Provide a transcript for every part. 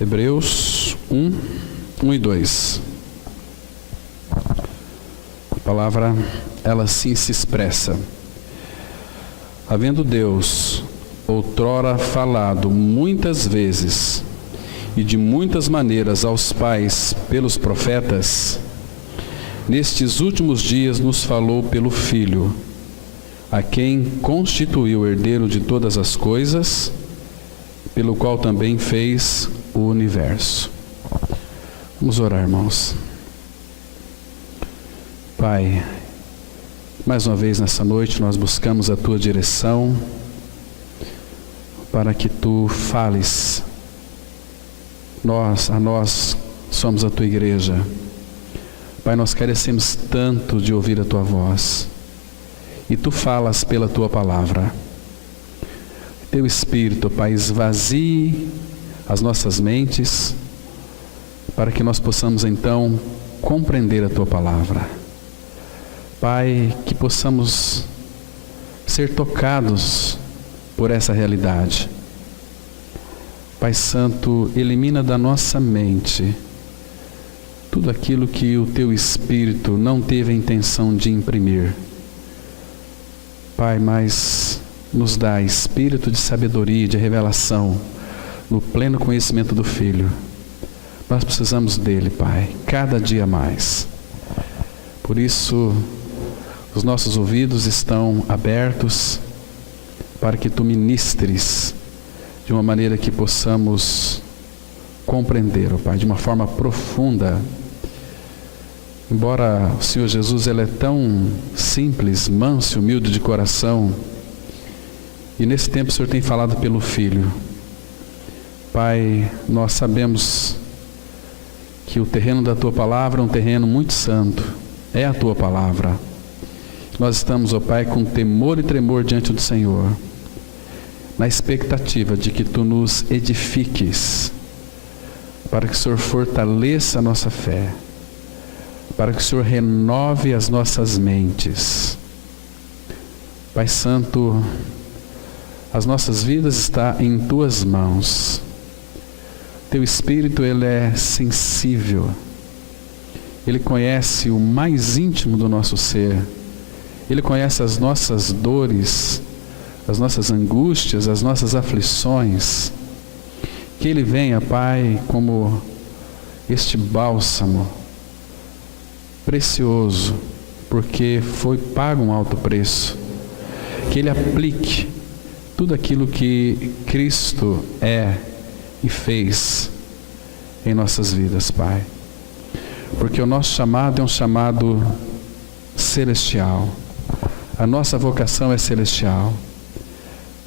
Hebreus 1, 1 e 2. A palavra, ela assim se expressa. Havendo Deus outrora falado muitas vezes e de muitas maneiras aos pais pelos profetas, nestes últimos dias nos falou pelo Filho, a quem constituiu herdeiro de todas as coisas, pelo qual também fez o universo. Vamos orar, irmãos. Pai, mais uma vez nessa noite nós buscamos a Tua direção para que Tu fales. Nós somos a Tua igreja. Pai, nós carecemos tanto de ouvir a Tua voz. E Tu falas pela Tua palavra. Teu Espírito, Pai, esvazie as nossas mentes para que nós possamos então compreender a Tua palavra. Pai, que possamos ser tocados por essa realidade. Pai Santo, elimina da nossa mente tudo aquilo que o Teu Espírito não teve a intenção de imprimir. Pai, mas nos dá espírito de sabedoria e de revelação no pleno conhecimento do Filho. Nós precisamos dele, Pai, cada dia mais. Por isso, os nossos ouvidos estão abertos para que Tu ministres de uma maneira que possamos compreender, ó Pai, de uma forma profunda. Embora o Senhor Jesus ele é tão simples, manso e humilde de coração, e nesse tempo o Senhor tem falado pelo Filho. Pai, nós sabemos que o terreno da Tua palavra é um terreno muito santo, é a Tua palavra. Nós estamos, ó Pai, com temor e tremor diante do Senhor, na expectativa de que Tu nos edifiques, para que o Senhor fortaleça a nossa fé, para que o Senhor renove as nossas mentes. Pai Santo, as nossas vidas estão em Tuas mãos. Teu Espírito, ele é sensível. Ele conhece o mais íntimo do nosso ser. Ele conhece as nossas dores, as nossas angústias, as nossas aflições. Que Ele venha, Pai, como este bálsamo precioso, porque foi pago um alto preço. Que Ele aplique tudo aquilo que Cristo é e fez em nossas vidas, Pai. Porque o nosso chamado é um chamado celestial. A nossa vocação é celestial.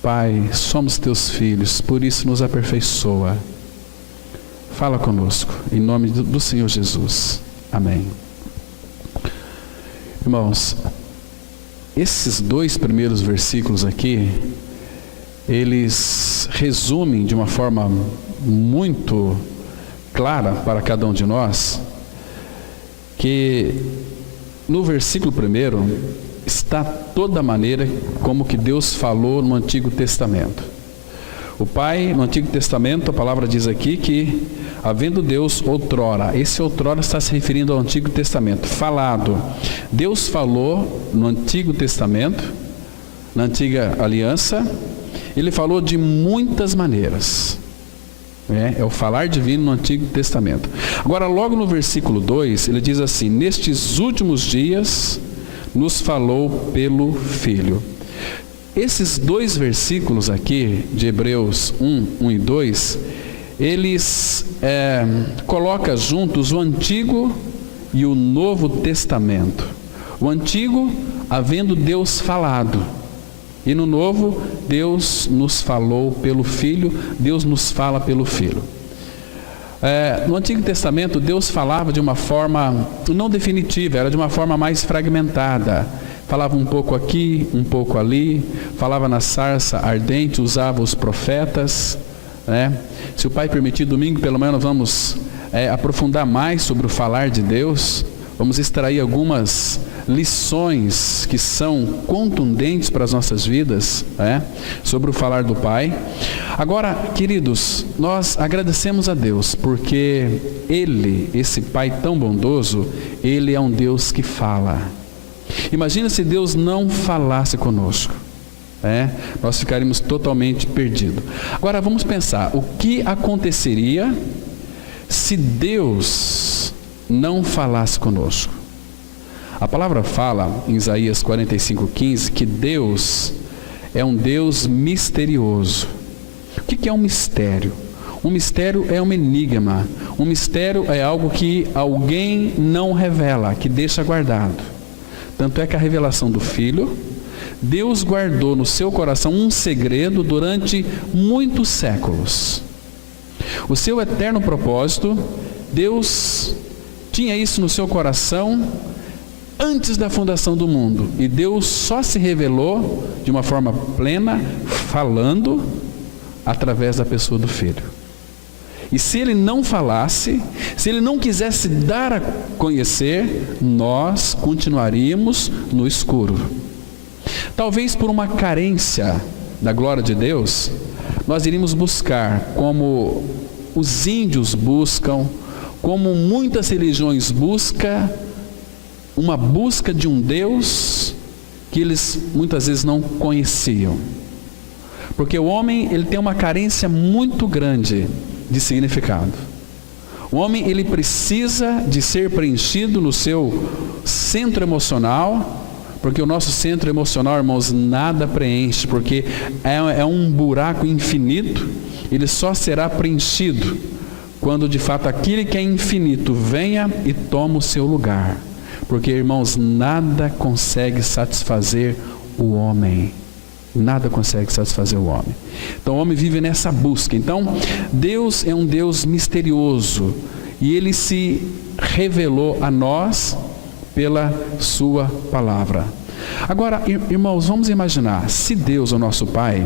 Pai, somos Teus filhos, por isso nos aperfeiçoa. Fala conosco, em nome do Senhor Jesus. Amém. Irmãos, esses dois primeiros versículos aqui, eles resumem de uma forma muito clara para cada um de nós, que no versículo primeiro está toda a maneira como que Deus falou no Antigo Testamento. O Pai, no Antigo Testamento, a palavra diz aqui que, havendo Deus outrora, esse outrora está se referindo ao Antigo Testamento, falado. Deus falou no Antigo Testamento, na Antiga Aliança, Ele falou de muitas maneiras. É o falar divino no Antigo Testamento. Agora, logo no versículo 2, ele diz assim: nestes últimos dias nos falou pelo Filho. Esses dois versículos aqui, de Hebreus 1, 1 e 2, eles colocam juntos o Antigo e o Novo Testamento. O Antigo, havendo Deus falado, e no Novo, Deus nos falou pelo Filho, Deus nos fala pelo Filho. No Antigo Testamento, Deus falava de uma forma não definitiva, era de uma forma mais fragmentada. Falava um pouco aqui, um pouco ali, falava na sarça ardente, usava os profetas, né? Se o Pai permitir, domingo pelo menos vamos aprofundar mais sobre o falar de Deus. Vamos extrair algumas lições que são contundentes para as nossas vidas, sobre o falar do Pai. Agora, queridos, nós agradecemos a Deus, porque Ele, esse Pai tão bondoso, Ele é um Deus que fala. Imagina se Deus não falasse conosco. Nós ficaríamos totalmente perdidos. Agora vamos pensar, o que aconteceria se Deus não falasse conosco? A palavra fala em Isaías 45:15 que Deus é um Deus misterioso. O que é um mistério? Um mistério é um enigma. Um mistério é algo que alguém não revela, que deixa guardado. Tanto é que a revelação do Filho, Deus guardou no seu coração um segredo durante muitos séculos. O seu eterno propósito, Deus tinha isso no seu coração antes da fundação do mundo. E Deus só se revelou de uma forma plena, falando através da pessoa do Filho. E se Ele não falasse, se Ele não quisesse dar a conhecer, nós continuaríamos no escuro. Talvez por uma carência da glória de Deus, nós iríamos buscar, como os índios buscam, como muitas religiões buscam, uma busca de um Deus que eles muitas vezes não conheciam. Porque o homem, ele tem uma carência muito grande de significado. O homem, ele precisa de ser preenchido no seu centro emocional, porque o nosso centro emocional, irmãos, nada preenche, porque é um buraco infinito. Ele só será preenchido quando de fato aquele que é infinito venha e toma o seu lugar. Porque, irmãos, nada consegue satisfazer o homem. Nada consegue satisfazer o homem. Então o homem vive nessa busca. Então Deus é um Deus misterioso, e Ele se revelou a nós pela sua palavra. Agora, irmãos, vamos imaginar, se Deus, o nosso Pai,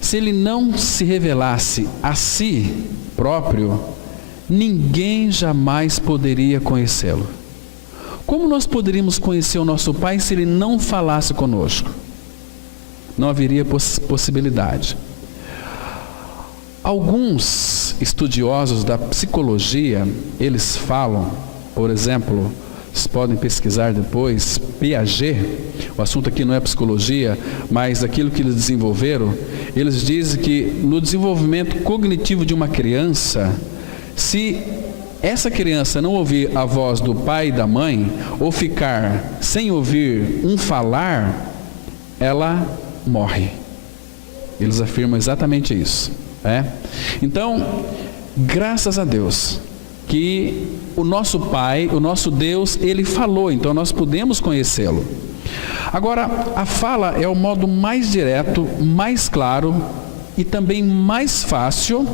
se Ele não se revelasse a si próprio, ninguém jamais poderia conhecê-lo. Como nós poderíamos conhecer o nosso Pai se Ele não falasse conosco? Não haveria possibilidade. Alguns estudiosos da psicologia, eles falam, por exemplo, vocês podem pesquisar depois, Piaget, o assunto aqui não é psicologia, mas aquilo que eles desenvolveram, eles dizem que no desenvolvimento cognitivo de uma criança, se essa criança não ouvir a voz do pai e da mãe, ou ficar sem ouvir um falar, ela morre. Eles afirmam exatamente isso. Então, graças a Deus, que o nosso Pai, o nosso Deus, Ele falou, então nós podemos conhecê-lo. Agora, a fala é o modo mais direto, mais claro e também mais fácil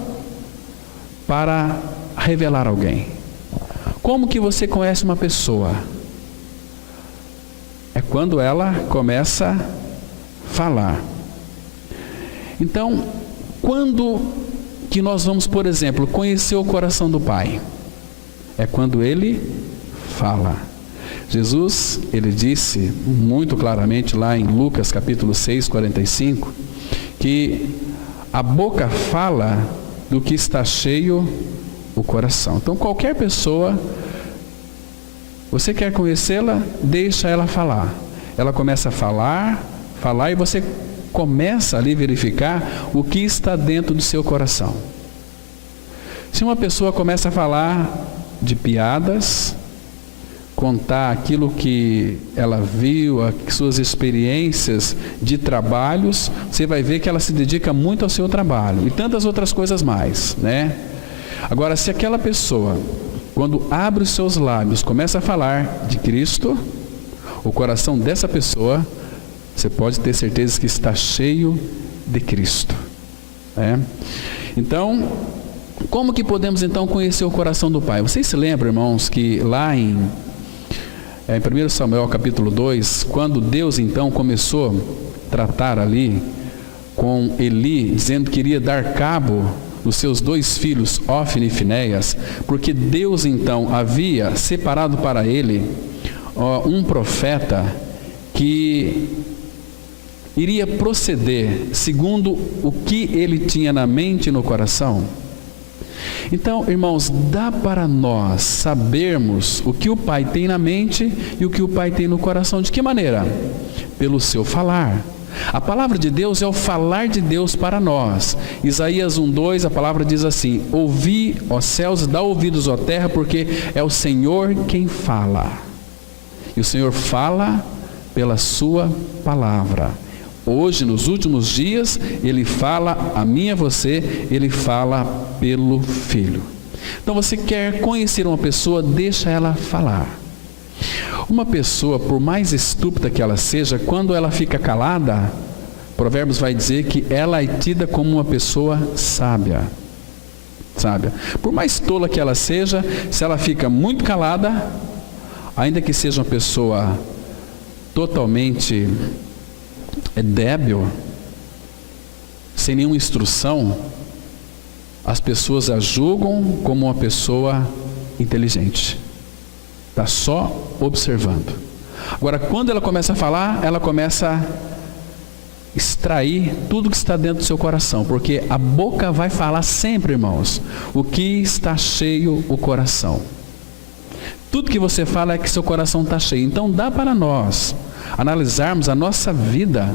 para revelar alguém. Como que você conhece uma pessoa? É quando ela começa a falar. Então, quando que nós vamos, por exemplo, conhecer o coração do Pai? É quando Ele fala. Jesus, Ele disse muito claramente lá em Lucas capítulo 6, 45, que a boca fala do que está cheio o coração. Então qualquer pessoa, você quer conhecê-la, deixa ela falar. Ela começa a falar e você começa ali a verificar o que está dentro do seu coração. Se uma pessoa começa a falar de piadas, contar aquilo que ela viu, as suas experiências de trabalhos, você vai ver que ela se dedica muito ao seu trabalho e tantas outras coisas mais, Agora, se aquela pessoa, quando abre os seus lábios, começa a falar de Cristo, o coração dessa pessoa, você pode ter certeza que está cheio de Cristo. Então, como que podemos então conhecer o coração do Pai? Vocês se lembram, irmãos, que lá em 1 Samuel capítulo 2, quando Deus então começou a tratar ali com Eli, dizendo que iria dar cabo dos seus 2 filhos, Ófni e Finéias, porque Deus então havia separado para ele um profeta que iria proceder segundo o que ele tinha na mente e no coração? Então, irmãos, dá para nós sabermos o que o Pai tem na mente e o que o Pai tem no coração. De que maneira? Pelo seu falar. A palavra de Deus é o falar de Deus para nós. Isaías 1:2, a palavra diz assim: ouvi, ó céus, dá ouvidos, ó terra, porque é o Senhor quem fala. E o Senhor fala pela sua palavra. Hoje, nos últimos dias, Ele fala a mim e a você, Ele fala pelo Filho. Então, você quer conhecer uma pessoa, deixa ela falar. Uma pessoa, por mais estúpida que ela seja, quando ela fica calada, Provérbios vai dizer que ela é tida como uma pessoa sábia. Sábia. Por mais tola que ela seja, se ela fica muito calada, ainda que seja uma pessoa totalmente débil, sem nenhuma instrução, as pessoas a julgam como uma pessoa inteligente. Está só observando. Agora, quando ela começa a falar, ela começa a extrair tudo que está dentro do seu coração, porque a boca vai falar sempre, irmãos, o que está cheio o coração. Tudo que você fala é que seu coração está cheio. Então dá para nós analisarmos a nossa vida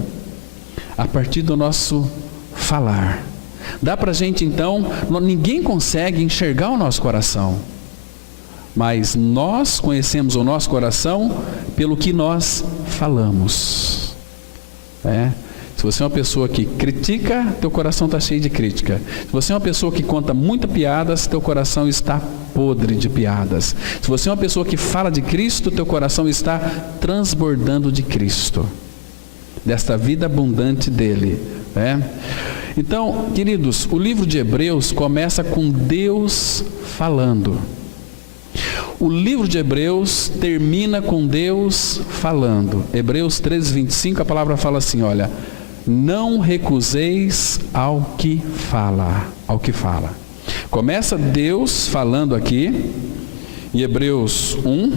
a partir do nosso falar. Dá para a gente então, ninguém consegue enxergar o nosso coração, mas nós conhecemos o nosso coração pelo que nós falamos. Se você é uma pessoa que critica, teu coração está cheio de crítica. Se você é uma pessoa que conta muitas piadas, teu coração está podre de piadas. Se você é uma pessoa que fala de Cristo, teu coração está transbordando de Cristo, desta vida abundante dele. Então, queridos, o livro de Hebreus começa com Deus falando. O livro de Hebreus termina com Deus falando. Hebreus 13:25, a palavra fala assim, olha: não recuseis ao que fala. Começa Deus falando aqui, em Hebreus 1.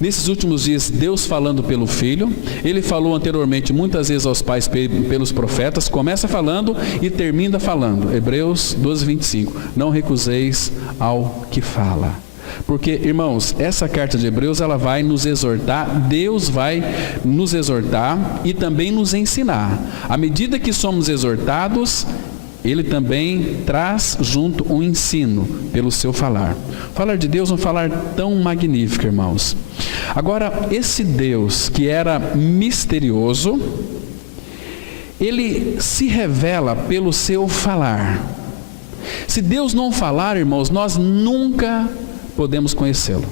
Nesses últimos dias, Deus falando pelo Filho. Ele falou anteriormente muitas vezes aos pais pelos profetas. Começa falando e termina falando. Hebreus 12:25. Não recuseis ao que fala. Porque, irmãos, essa carta de Hebreus, ela vai nos exortar, Deus vai nos exortar e também nos ensinar. À medida que somos exortados, Ele também traz junto um ensino pelo seu falar. Falar de Deus é um falar tão magnífico, irmãos. Agora, esse Deus que era misterioso, Ele se revela pelo seu falar. Se Deus não falar, irmãos, nós nunca podemos conhecê-lo.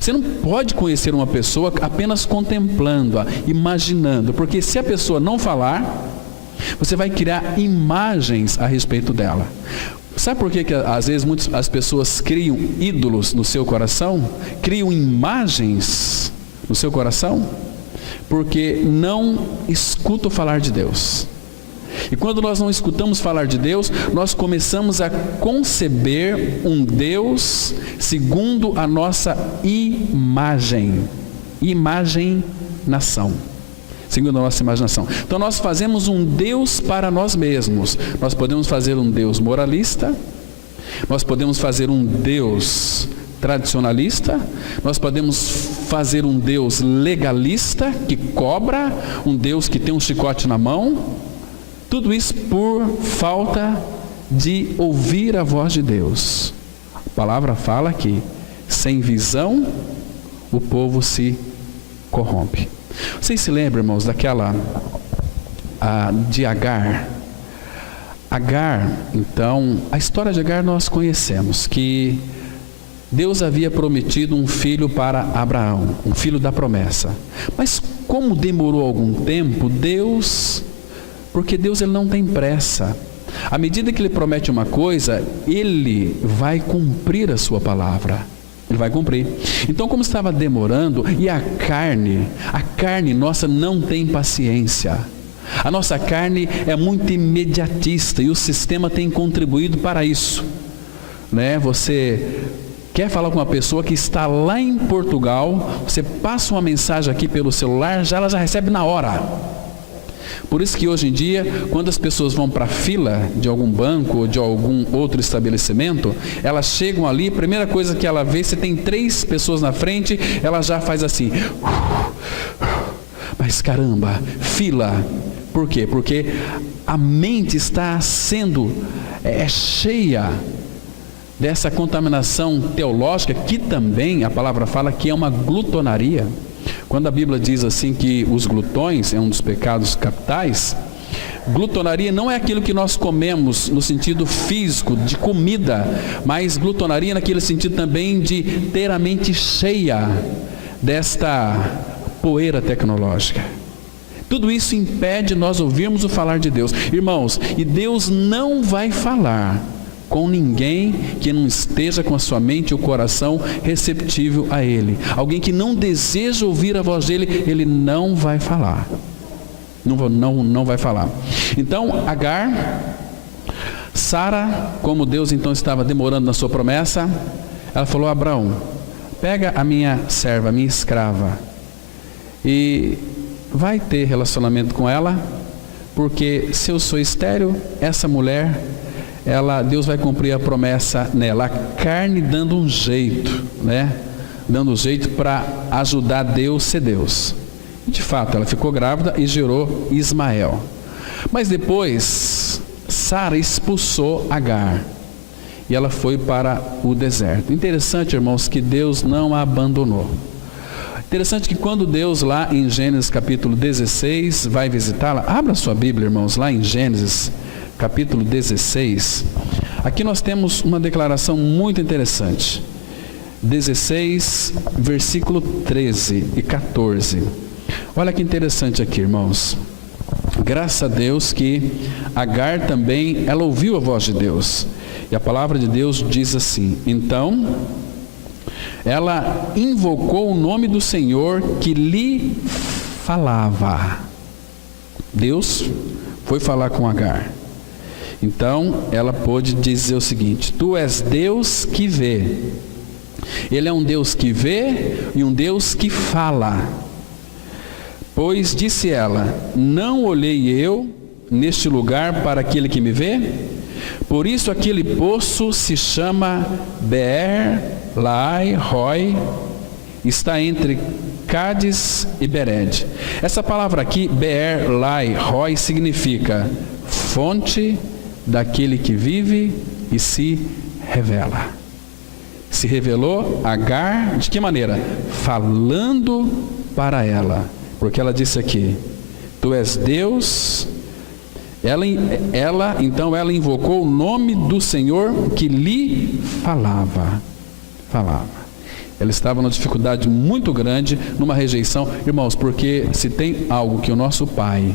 Você não pode conhecer uma pessoa apenas contemplando-a, imaginando, porque se a pessoa não falar, você vai criar imagens a respeito dela. Sabe por que às vezes as pessoas criam ídolos no seu coração? Criam imagens no seu coração? Porque não escutam falar de Deus. E quando nós não escutamos falar de Deus, nós começamos a conceber um Deus segundo a nossa imaginação. Segundo a nossa imaginação. Então nós fazemos um Deus para nós mesmos. Nós podemos fazer um Deus moralista, nós podemos fazer um Deus tradicionalista, nós podemos fazer um Deus legalista, que cobra, um Deus que tem um chicote na mão. Tudo isso por falta de ouvir a voz de Deus. A palavra fala que sem visão o povo se corrompe. Vocês se lembram, irmãos, daquela de Agar? Agar, então, a história de Agar nós conhecemos, que Deus havia prometido um filho para Abraão, um filho da promessa. Mas como demorou algum tempo, porque Deus ele não tem pressa. À medida que Ele promete uma coisa, Ele vai cumprir a sua palavra. Ele vai cumprir. Então, como estava demorando, e a carne nossa não tem paciência. A nossa carne é muito imediatista e o sistema tem contribuído para isso. Você quer falar com uma pessoa que está lá em Portugal, você passa uma mensagem aqui pelo celular, ela já recebe na hora. Por isso que hoje em dia, quando as pessoas vão para a fila de algum banco ou de algum outro estabelecimento, elas chegam ali, a primeira coisa que ela vê, se tem 3 pessoas na frente, ela já faz assim. Mas caramba, fila. Por quê? Porque a mente está sendo cheia dessa contaminação teológica, que também a palavra fala que é uma glutonaria. Quando a Bíblia diz assim que os glutões é um dos pecados capitais, glutonaria não é aquilo que nós comemos no sentido físico, de comida, mas glutonaria naquele sentido também de ter a mente cheia desta poeira tecnológica. Tudo isso impede nós ouvirmos o falar de Deus. Irmãos, e Deus não vai falar com ninguém que não esteja com a sua mente e o coração receptível a Ele. Alguém que não deseja ouvir a voz dEle, Ele não vai falar. Não vai falar. Então, Agar, Sara, como Deus então estava demorando na sua promessa, ela falou: Abraão, pega a minha serva, a minha escrava, e vai ter relacionamento com ela, porque se eu sou estéril, essa mulher, Deus vai cumprir a promessa nela. A carne dando um jeito, né? Dando um jeito para ajudar Deus ser Deus. E de fato, ela ficou grávida e gerou Ismael. Mas depois, Sara expulsou Agar e ela foi para o deserto. Interessante, irmãos, que Deus não a abandonou. Interessante que quando Deus lá em Gênesis capítulo 16 vai visitá-la, abra sua Bíblia, irmãos, lá em Gênesis capítulo 16, aqui nós temos uma declaração muito interessante. 16, versículo 13 e 14. Olha que interessante aqui, irmãos. Graças a Deus que Agar também, ela ouviu a voz de Deus. E a palavra de Deus diz assim: então ela invocou o nome do Senhor que lhe falava. Deus foi falar com Agar. Então ela pôde dizer o seguinte: tu és Deus que vê. Ele é um Deus que vê e um Deus que fala. Pois disse ela: não olhei eu neste lugar para aquele que me vê? Por isso aquele poço se chama Beer-Lahai-Roi, está entre Cádiz e Bered. Essa palavra aqui, Beer-Lahai-Roi, significa fonte daquele que vive e se revela. Se revelou Agar, de que maneira? Falando para ela, porque ela disse aqui: tu és Deus. Então ela invocou o nome do Senhor que lhe falava. Ela estava numa dificuldade muito grande, numa rejeição, irmãos, porque se tem algo que o nosso Pai,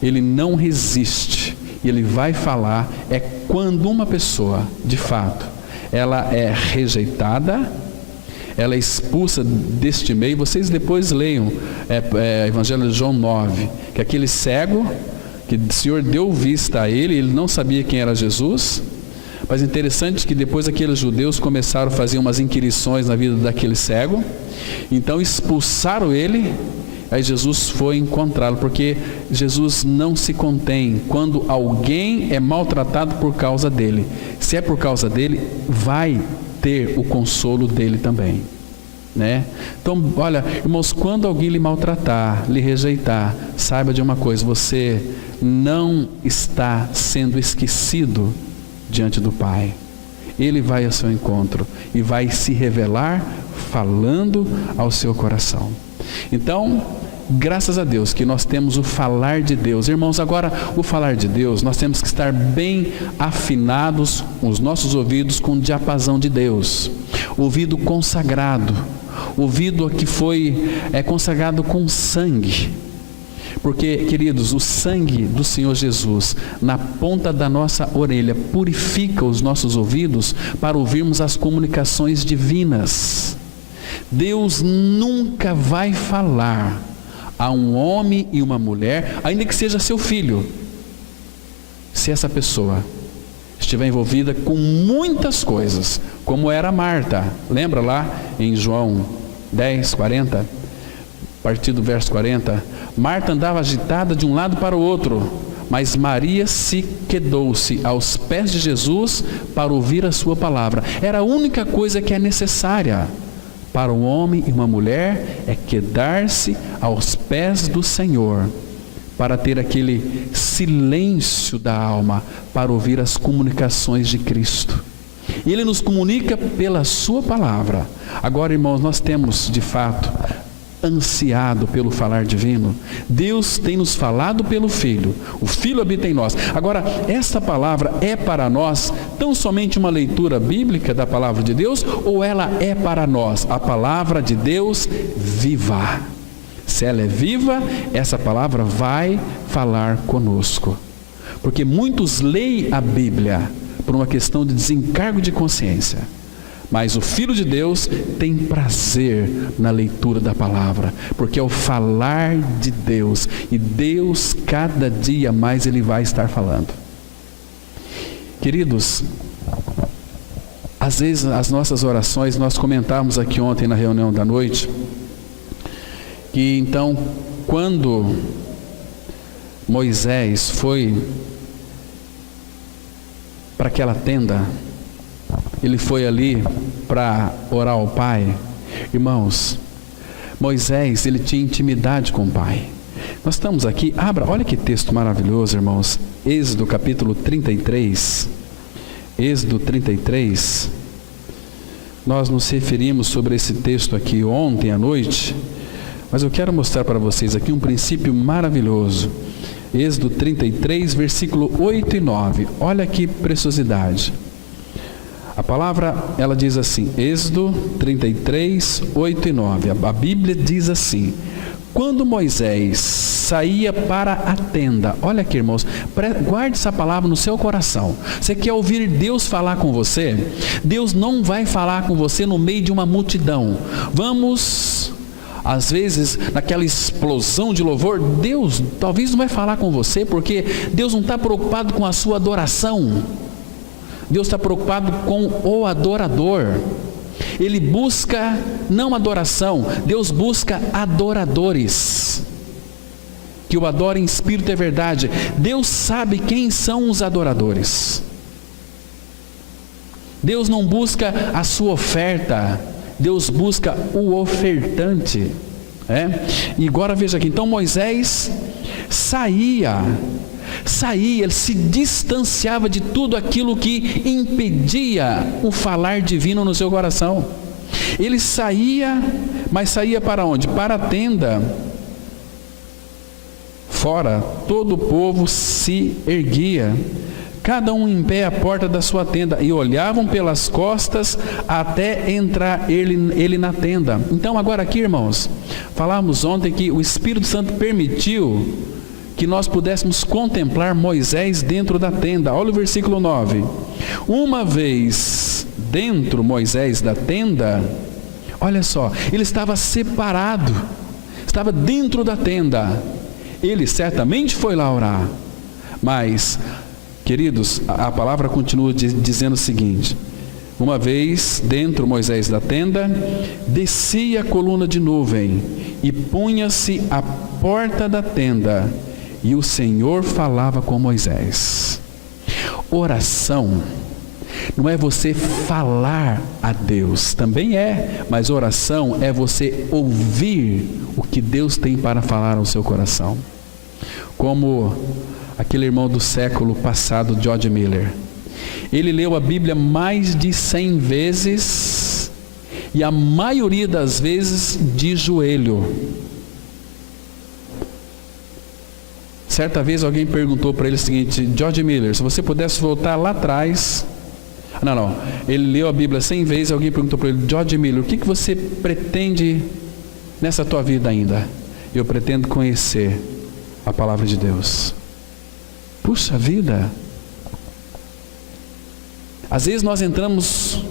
Ele não resiste, e Ele vai falar, é quando uma pessoa, de fato, ela é rejeitada, ela é expulsa deste meio. Vocês depois leiam Evangelho de João 9, que aquele cego, que o Senhor deu vista a ele não sabia quem era Jesus, mas interessante que depois aqueles judeus começaram a fazer umas inquirições na vida daquele cego, então expulsaram ele, aí Jesus foi encontrá-lo, porque Jesus não se contém quando alguém é maltratado por causa dele. Se é por causa dele, vai ter o consolo dele também, né? Então, olha, irmãos, quando alguém lhe maltratar, lhe rejeitar, saiba de uma coisa: você não está sendo esquecido diante do Pai. Ele vai ao seu encontro e vai se revelar falando ao seu coração. Então, graças a Deus que nós temos o falar de Deus. Irmãos, agora o falar de Deus, nós temos que estar bem afinados, os nossos ouvidos com o diapasão de Deus. Ouvido consagrado, ouvido que foi consagrado com sangue. Porque, queridos, o sangue do Senhor Jesus na ponta da nossa orelha purifica os nossos ouvidos para ouvirmos as comunicações divinas. Deus nunca vai falar a um homem e uma mulher, ainda que seja seu filho, se essa pessoa estiver envolvida com muitas coisas, como era Marta. Lembra lá em João 10, 40? A partir do verso 40, Marta andava agitada de um lado para o outro, mas Maria se quedou-se aos pés de Jesus para ouvir a sua palavra. Era a única coisa que é necessária para um homem e uma mulher, é quedar-se aos pés do Senhor, para ter aquele silêncio da alma, para ouvir as comunicações de Cristo. E Ele nos comunica pela sua palavra. Agora, irmãos, nós temos de fato ansiado pelo falar divino. Deus tem nos falado pelo Filho, o Filho habita em nós. Agora, esta palavra é para nós tão somente uma leitura bíblica da palavra de Deus, ou ela é para nós a palavra de Deus viva? Se ela é viva, essa palavra vai falar conosco, porque muitos leem a Bíblia por uma questão de desencargo de consciência, mas o Filho de Deus tem prazer na leitura da palavra, porque é o falar de Deus, e Deus cada dia mais Ele vai estar falando. Queridos, às vezes as nossas orações, nós comentávamos aqui ontem na reunião da noite, que então quando Moisés foi para aquela tenda, ele foi ali para orar ao Pai. Irmãos, Moisés, ele tinha intimidade com o Pai. Nós estamos aqui, olha que texto maravilhoso, irmãos. Êxodo capítulo 33. Êxodo 33. Nós nos referimos sobre esse texto aqui ontem à noite, mas eu quero mostrar para vocês aqui um princípio maravilhoso. Êxodo 33, versículo 8 e 9. Olha que preciosidade. A palavra, ela diz assim, Êxodo 33, 8 e 9. A Bíblia diz assim: quando Moisés saía para a tenda, olha aqui, irmãos, guarde essa palavra no seu coração. Você quer ouvir Deus falar com você? Deus não vai falar com você no meio de uma multidão. Às vezes, naquela explosão de louvor, Deus talvez não vai falar com você, porque Deus não está preocupado com a sua adoração. Deus está preocupado com o adorador. Ele busca não adoração, Deus busca adoradores que o adorem em espírito e verdade. Deus sabe quem são os adoradores. Deus não busca a sua oferta, Deus busca o ofertante. E agora veja aqui, então Moisés saía, ele se distanciava de tudo aquilo que impedia o falar divino no seu coração. Ele saía, mas saía para onde? Para a tenda. Fora, todo o povo se erguia, cada um em pé à porta da sua tenda, e olhavam pelas costas até entrar ele na tenda. Então agora aqui, irmãos, falamos ontem que o Espírito Santo permitiu que nós pudéssemos contemplar Moisés dentro da tenda. Olha o versículo 9. Uma vez dentro Moisés da tenda, olha só, ele estava separado, estava dentro da tenda. Ele certamente foi lá orar, mas, queridos, a palavra continua dizendo o seguinte: uma vez dentro Moisés da tenda, descia a coluna de nuvem e punha-se à porta da tenda, e o Senhor falava com Moisés. Oração não é você falar a Deus, também é, mas oração é você ouvir o que Deus tem para falar ao seu coração. Como aquele irmão do século passado, George Miller, ele leu a Bíblia mais de 100 vezes, e a maioria das vezes de joelho. Certa vez alguém perguntou para ele o seguinte: George Miller, se você pudesse voltar lá atrás... ele leu a Bíblia 100 vezes, e alguém perguntou para ele: George Miller, o que você pretende nessa tua vida ainda? Eu pretendo conhecer a palavra de Deus. Puxa vida! Às vezes nós entramos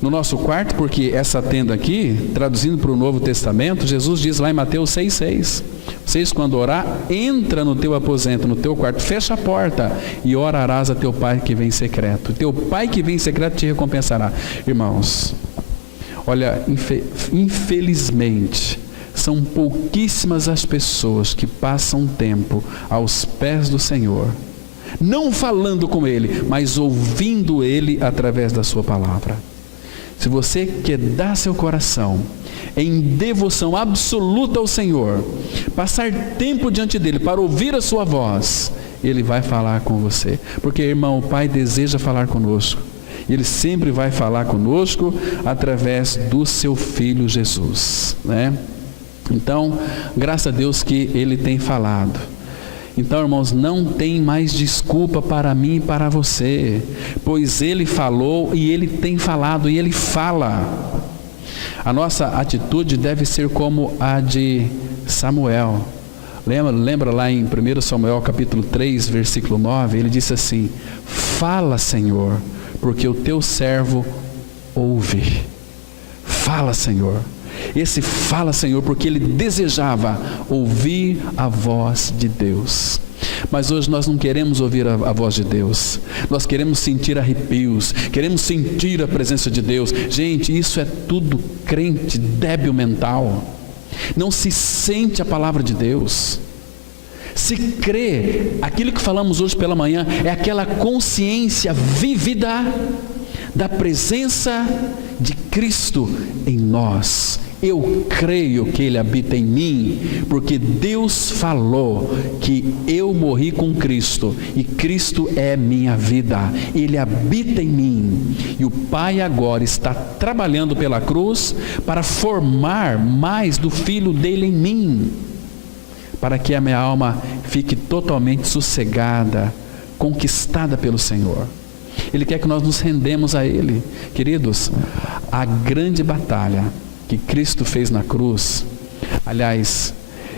no nosso quarto, porque essa tenda aqui, traduzindo para o Novo Testamento, Jesus diz lá em Mateus 6,6: vocês quando orar, entra no teu aposento, no teu quarto, fecha a porta e orarás a teu Pai que vem em secreto. Teu Pai que vem em secreto te recompensará. Irmãos, olha, infelizmente, são pouquíssimas as pessoas que passam tempo aos pés do Senhor, não falando com Ele, mas ouvindo Ele através da sua palavra. Se você quer dar seu coração em devoção absoluta ao Senhor, passar tempo diante dEle para ouvir a sua voz, Ele vai falar com você. Porque, irmão, o Pai deseja falar conosco. Ele sempre vai falar conosco através do seu Filho Jesus, né? Então, graças a Deus que Ele tem falado. Então, irmãos, não tem mais desculpa para mim e para você, pois Ele falou e Ele tem falado e Ele fala. A nossa atitude deve ser como a de Samuel. Lembra lá em 1 Samuel capítulo 3, versículo 9, ele disse assim: fala, Senhor, porque o teu servo ouve. Fala, Senhor. Esse fala, Senhor, porque ele desejava ouvir a voz de Deus. Mas hoje nós não queremos ouvir a voz de Deus. Nós queremos sentir arrepios, queremos sentir a presença de Deus. Gente, isso é tudo crente débil mental. Não se sente a palavra de Deus. Se crê, aquilo que falamos hoje pela manhã é aquela consciência vívida da presença de Cristo em nós. Eu creio que Ele habita em mim, porque Deus falou que eu morri com Cristo e Cristo é minha vida. Ele habita em mim e o Pai agora está trabalhando pela cruz para formar mais do Filho dele em mim, para que a minha alma fique totalmente sossegada, conquistada pelo Senhor. Ele quer que nós nos rendemos a Ele. Queridos, a grande batalha que Cristo fez na cruz, aliás,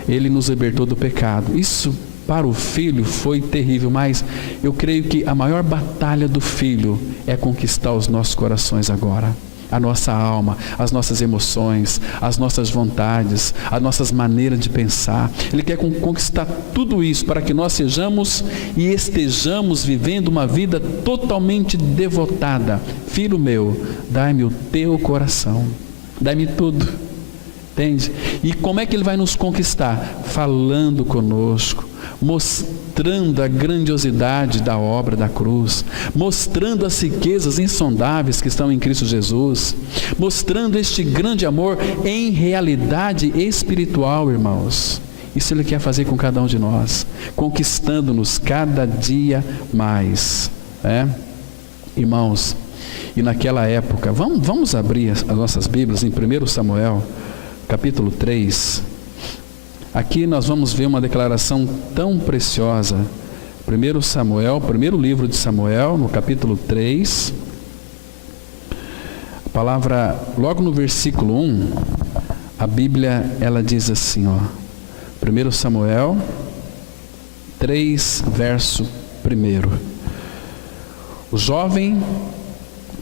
Ele nos libertou do pecado. Isso para o Filho foi terrível, mas eu creio que a maior batalha do Filho é conquistar os nossos corações agora, a nossa alma, as nossas emoções, as nossas vontades, as nossas maneiras de pensar. Ele quer conquistar tudo isso para que nós sejamos e estejamos vivendo uma vida totalmente devotada. Filho meu, dai-me o teu coração. Dá-me tudo, entende? E como é que Ele vai nos conquistar? Falando conosco, mostrando a grandiosidade da obra da cruz, mostrando as riquezas insondáveis que estão em Cristo Jesus, mostrando este grande amor em realidade espiritual, irmãos. Isso Ele quer fazer com cada um de nós, conquistando-nos cada dia mais, né? Irmãos, e naquela época, vamos abrir as nossas Bíblias em 1 Samuel, capítulo 3. Aqui nós vamos ver uma declaração tão preciosa. 1 Samuel, primeiro livro de Samuel, no capítulo 3. A palavra, logo no versículo 1, a Bíblia, ela diz assim, ó. 1 Samuel 3, verso 1. O jovem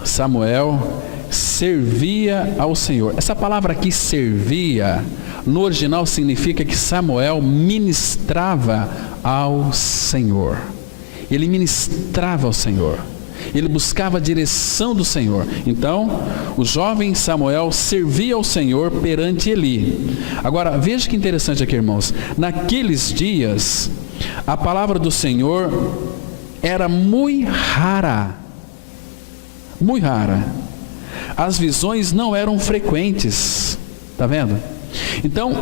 Samuel servia ao Senhor. Essa palavra aqui, servia, no original significa que Samuel ministrava ao Senhor. Ele ministrava ao Senhor. Ele buscava a direção do Senhor. Então, o jovem Samuel servia ao Senhor perante Eli. Agora, veja que interessante aqui, irmãos. Naqueles dias, a palavra do Senhor era muito rara. Muito rara. As visões não eram frequentes. Está vendo? Então,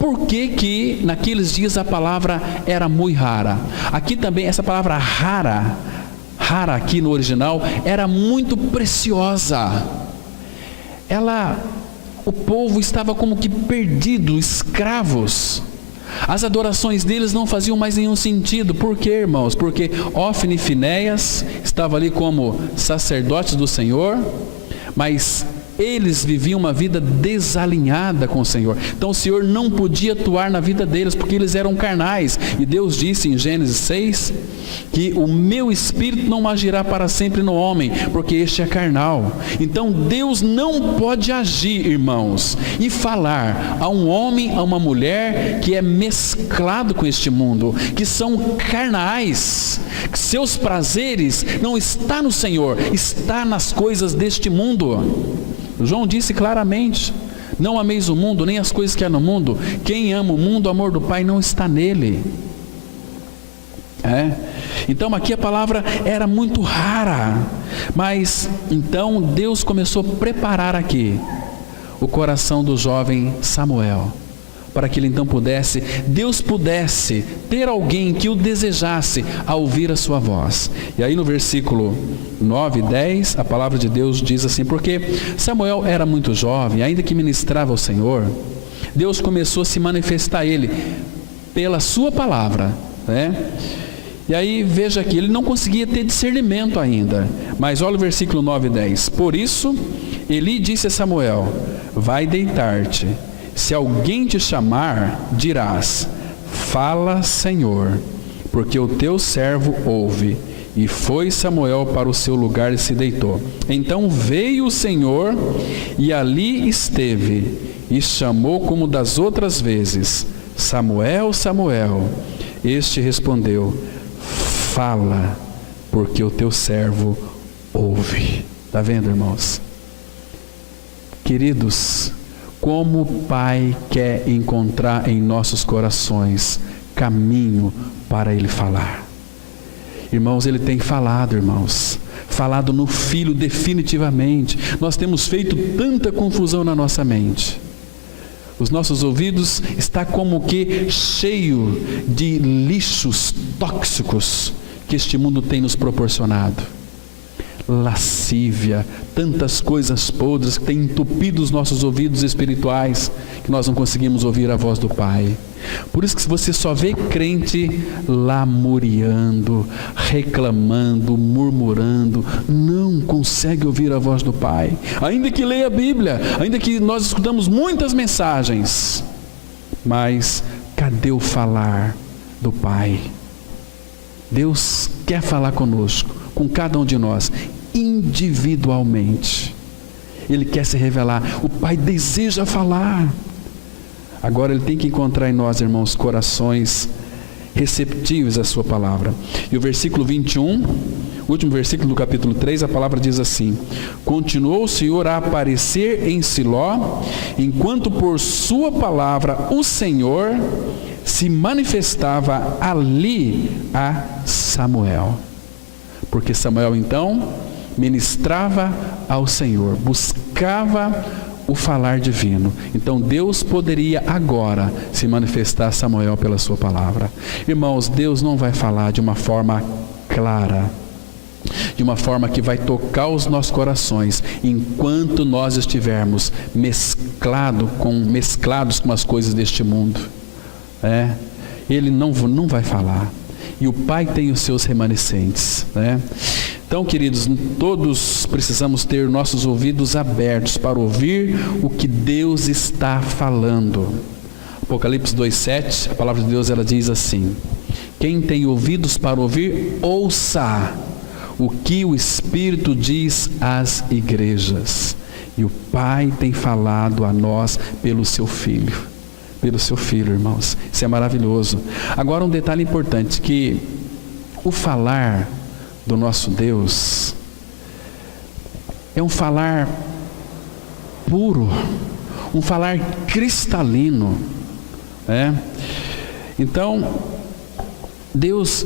por que naqueles dias a palavra era muito rara? Aqui também, essa palavra rara aqui no original, era muito preciosa. O povo estava como que perdido, escravos. As adorações deles não faziam mais nenhum sentido. Por quê, irmãos? Porque Ofni e Finéias estavam ali como sacerdotes do Senhor, mas eles viviam uma vida desalinhada com o Senhor. Então o Senhor não podia atuar na vida deles, porque eles eram carnais. E Deus disse em Gênesis 6, que o meu Espírito não agirá para sempre no homem, porque este é carnal. Então Deus não pode agir, irmãos, e falar a um homem, a uma mulher que é mesclado com este mundo, que são carnais, que seus prazeres não estão no Senhor, está nas coisas deste mundo. João disse claramente: não ameis o mundo, nem as coisas que há no mundo. Quem ama o mundo, o amor do Pai não está nele. Então aqui a palavra era muito rara, mas então Deus começou a preparar aqui o coração do jovem Samuel, para que ele então Deus pudesse ter alguém que o desejasse a ouvir a sua voz. E aí no versículo 9 e 10, a palavra de Deus diz assim: porque Samuel era muito jovem, ainda que ministrava ao Senhor, Deus começou a se manifestar a ele pela sua palavra, E aí veja aqui, ele não conseguia ter discernimento ainda, mas olha o versículo 9 e 10. Por isso, Eli disse a Samuel: vai deitar-te. Se alguém te chamar, dirás: fala, Senhor, porque o teu servo ouve. E foi Samuel para o seu lugar e se deitou. Então veio o Senhor e ali esteve, e chamou como das outras vezes: Samuel, Samuel. Este respondeu: fala, porque o teu servo ouve. Está vendo, irmãos? Queridos, como o Pai quer encontrar em nossos corações caminho para Ele falar. Irmãos, Ele tem falado, irmãos, falado no Filho definitivamente. Nós temos feito tanta confusão na nossa mente. Os nossos ouvidos estão como que cheio de lixos tóxicos que este mundo tem nos proporcionado. Lascívia, tantas coisas podres que têm entupido os nossos ouvidos espirituais, que nós não conseguimos ouvir a voz do Pai. Por isso que você só vê crente lamuriando, reclamando, murmurando, não consegue ouvir a voz do Pai, ainda que leia a Bíblia, ainda que nós escutamos muitas mensagens, mas cadê o falar do Pai? Deus quer falar conosco, com cada um de nós, individualmente. Ele quer se revelar, o Pai deseja falar. Agora Ele tem que encontrar em nós, irmãos, corações receptivos à sua palavra. E o versículo 21, último versículo do capítulo 3, a palavra diz assim: continuou o Senhor a aparecer em Siló, enquanto por sua palavra o Senhor se manifestava ali a Samuel. Porque Samuel então ministrava ao Senhor, buscava o falar divino. Então Deus poderia agora se manifestar a Samuel pela sua palavra. Irmãos, Deus não vai falar de uma forma clara, de uma forma que vai tocar os nossos corações, enquanto nós estivermos mesclados com as coisas deste mundo. Ele não vai falar. E o Pai tem os seus remanescentes, Então, queridos, todos precisamos ter nossos ouvidos abertos para ouvir o que Deus está falando. Apocalipse 2:7, a palavra de Deus, ela diz assim: quem tem ouvidos para ouvir, ouça o que o Espírito diz às igrejas. E o Pai tem falado a nós pelo seu Filho. Pelo seu Filho, irmãos. Isso é maravilhoso. Agora um detalhe importante, que o falar do nosso Deus é um falar puro, um falar cristalino, Então, Deus,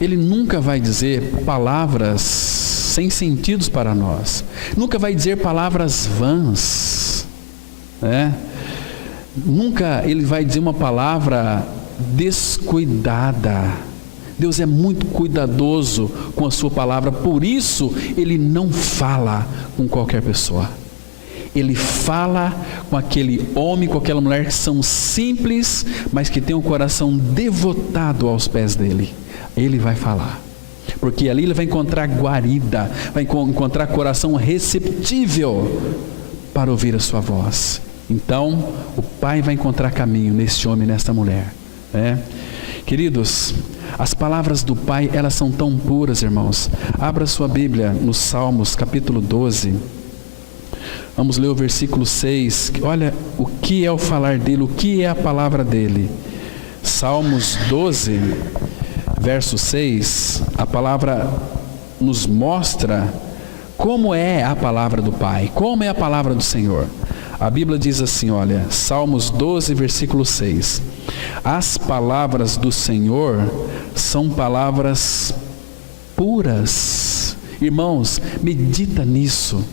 Ele nunca vai dizer palavras sem sentidos para nós, nunca vai dizer palavras vãs, Nunca Ele vai dizer uma palavra descuidada. Deus é muito cuidadoso com a sua palavra, por isso Ele não fala com qualquer pessoa. Ele fala com aquele homem, com aquela mulher que são simples, mas que tem um coração devotado aos pés dele. Ele vai falar, porque ali ele vai encontrar guarida, vai encontrar coração receptível para ouvir a sua voz. Então, o Pai vai encontrar caminho neste homem e nesta mulher, né? Queridos, as palavras do Pai, elas são tão puras, irmãos. Abra sua Bíblia no Salmos, capítulo 12. Vamos ler o versículo 6. Olha o que é o falar dele, o que é a palavra dele. Salmos 12, verso 6, a palavra nos mostra como é a palavra do Pai, como é a palavra do Senhor. A Bíblia diz assim, olha, Salmos 12, versículo 6. As palavras do Senhor são palavras puras. Irmãos, medita nisso.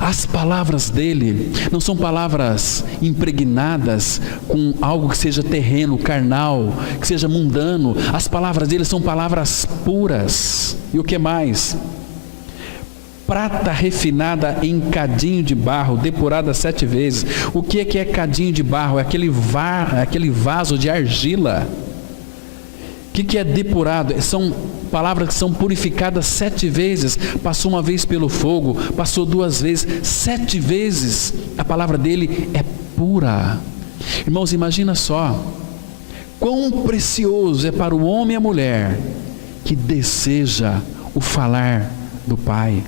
As palavras dele não são palavras impregnadas com algo que seja terreno, carnal, que seja mundano. As palavras dele são palavras puras. E o que mais? Prata refinada em cadinho de barro, depurada 7 vezes. O que é cadinho de barro? É aquele vaso de argila. O que é depurado? São palavras que são purificadas 7 vezes. Passou uma vez pelo fogo, passou 2 vezes, 7 vezes. A palavra dele é pura. Irmãos, imagina só quão precioso é para o homem e a mulher que deseja o falar do Pai,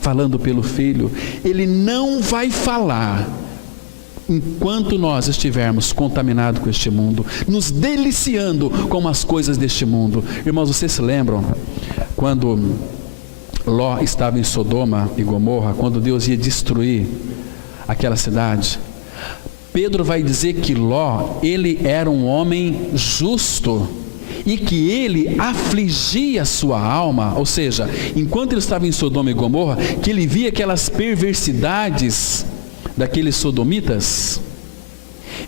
falando pelo Filho. Ele não vai falar enquanto nós estivermos contaminados com este mundo, nos deliciando com as coisas deste mundo. Irmãos, vocês se lembram quando Ló estava em Sodoma e Gomorra, quando Deus ia destruir aquela cidade? Pedro vai dizer que Ló, ele era um homem justo e que ele afligia a sua alma, ou seja, enquanto ele estava em Sodoma e Gomorra, que ele via aquelas perversidades daqueles sodomitas,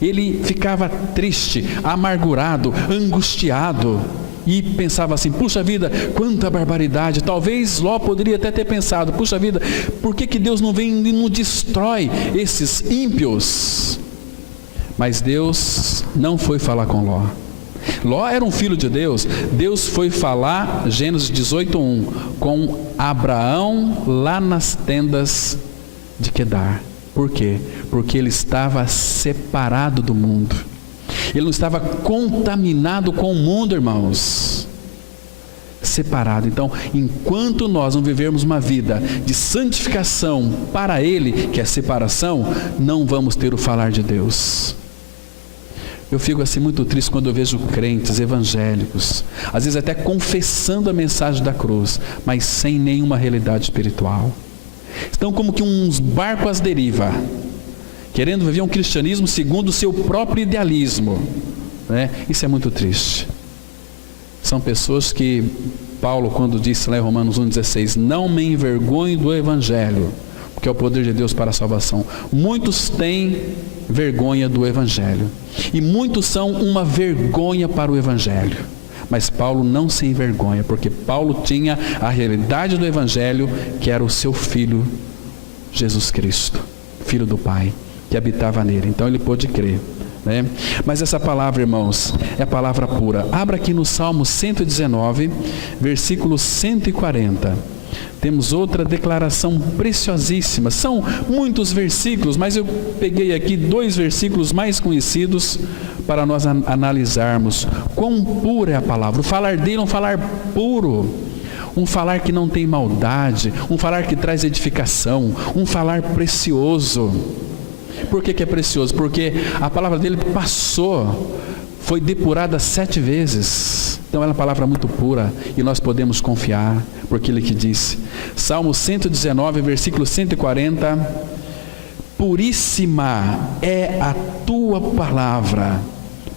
ele ficava triste, amargurado, angustiado, e pensava assim: puxa vida, quanta barbaridade. Talvez Ló poderia até ter pensado: puxa vida, por que Deus não vem e não destrói esses ímpios? Mas Deus não foi falar com Ló. Ló era um filho de Deus. Deus foi falar, Gênesis 18:1, com Abraão lá nas tendas de Quedar. Por quê? Porque ele estava separado do mundo. Ele não estava contaminado com o mundo, irmãos. Separado. Então, enquanto nós não vivermos uma vida de santificação para Ele, que é separação, não vamos ter o falar de Deus. Eu fico assim muito triste quando eu vejo crentes evangélicos, às vezes até confessando a mensagem da cruz, mas sem nenhuma realidade espiritual. Estão como que uns barcos às deriva, querendo viver um cristianismo segundo o seu próprio idealismo, né? Isso é muito triste. São pessoas que Paulo, quando disse lá em Romanos 1,16, não me envergonhe do evangelho, porque é o poder de Deus para a salvação. Muitos têm vergonha do evangelho, e muitos são uma vergonha para o evangelho. Mas Paulo não se envergonha, porque Paulo tinha a realidade do evangelho, que era o seu Filho Jesus Cristo, Filho do Pai, que habitava nele. Então ele pôde crer, né? Mas essa palavra, irmãos, é a palavra pura. Abra aqui no Salmo 119, versículo 140. Temos outra declaração preciosíssima. São muitos versículos, mas eu peguei aqui 2 versículos mais conhecidos para nós analisarmos quão pura é a palavra. O falar dele é um falar puro, um falar que não tem maldade, um falar que traz edificação, um falar precioso. Por que é precioso? Porque a palavra dele passou, foi depurada 7 vezes. Então ela é uma palavra muito pura e nós podemos confiar, porque ele que disse. Salmo 119, versículo 140: puríssima é a tua palavra.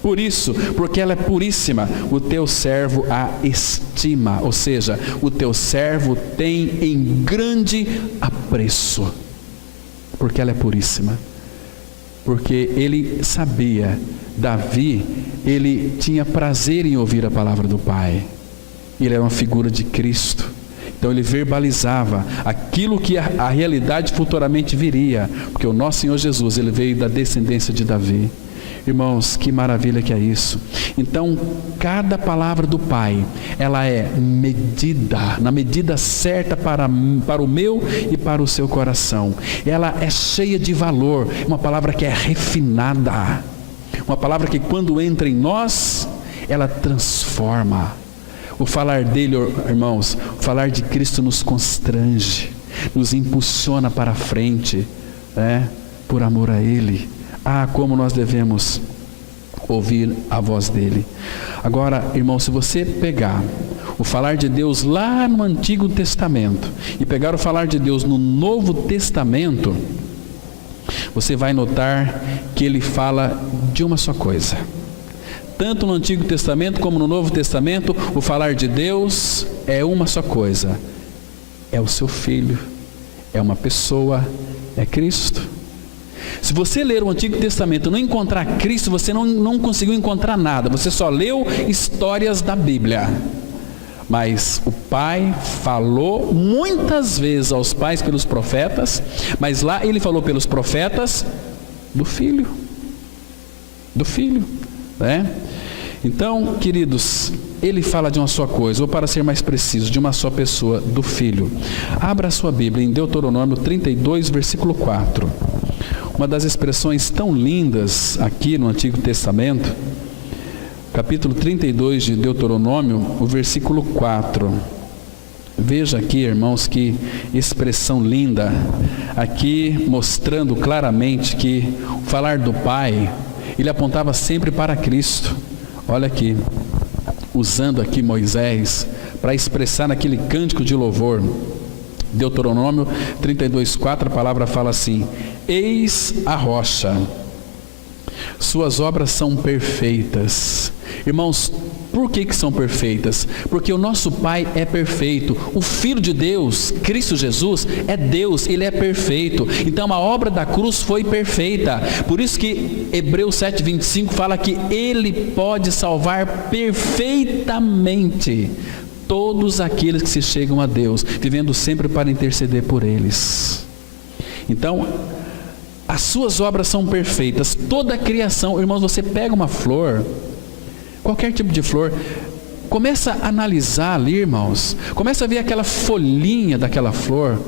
Por isso, porque ela é puríssima, o teu servo a estima. Ou seja, o teu servo tem em grande apreço, porque ela é puríssima. Porque ele sabia, Davi, ele tinha prazer em ouvir a palavra do Pai. Ele era uma figura de Cristo. Então ele verbalizava aquilo que a realidade futuramente viria, porque o nosso Senhor Jesus, ele veio da descendência de Davi. Irmãos, que maravilha que é isso. Então, cada palavra do Pai, ela é medida, na medida certa para o meu e para o seu coração. Ela é cheia de valor, uma palavra que é refinada, uma palavra que quando entra em nós, ela transforma. O falar dele, irmãos, o falar de Cristo nos constrange, nos impulsiona para a frente, por amor a Ele. Como nós devemos ouvir a voz dele. Agora, irmão, se você pegar o falar de Deus lá no Antigo Testamento e pegar o falar de Deus no Novo Testamento, você vai notar que ele fala de uma só coisa. Tanto no Antigo Testamento como no Novo Testamento, o falar de Deus é uma só coisa. É o seu Filho, é uma pessoa, é Cristo. Se você ler o Antigo Testamento e não encontrar Cristo, você não conseguiu encontrar nada. Você só leu histórias da Bíblia. Mas o Pai falou muitas vezes aos pais pelos profetas, mas lá ele falou pelos profetas do Filho. Do Filho, né? Então, queridos, ele fala de uma só coisa, ou para ser mais preciso, de uma só pessoa, do Filho. Abra a sua Bíblia em Deuteronômio 32, versículo 4. Uma das expressões tão lindas aqui no Antigo Testamento, capítulo 32 de Deuteronômio, o versículo 4. Veja aqui, irmãos, que expressão linda, aqui mostrando claramente que o falar do Pai, ele apontava sempre para Cristo. Olha aqui, usando aqui Moisés para expressar naquele cântico de louvor, Deuteronômio 32:4, a palavra fala assim: eis a rocha, suas obras são perfeitas. Irmãos, por que são perfeitas? Porque o nosso Pai é perfeito, o Filho de Deus, Cristo Jesus, é Deus, Ele é perfeito. Então a obra da cruz foi perfeita. Por isso que Hebreus 7:25 fala que Ele pode salvar perfeitamente todos aqueles que se chegam a Deus, vivendo sempre para interceder por eles. Então, as suas obras são perfeitas, toda a criação. Irmãos, você pega uma flor, qualquer tipo de flor, começa a analisar ali, irmãos, começa a ver aquela folhinha daquela flor.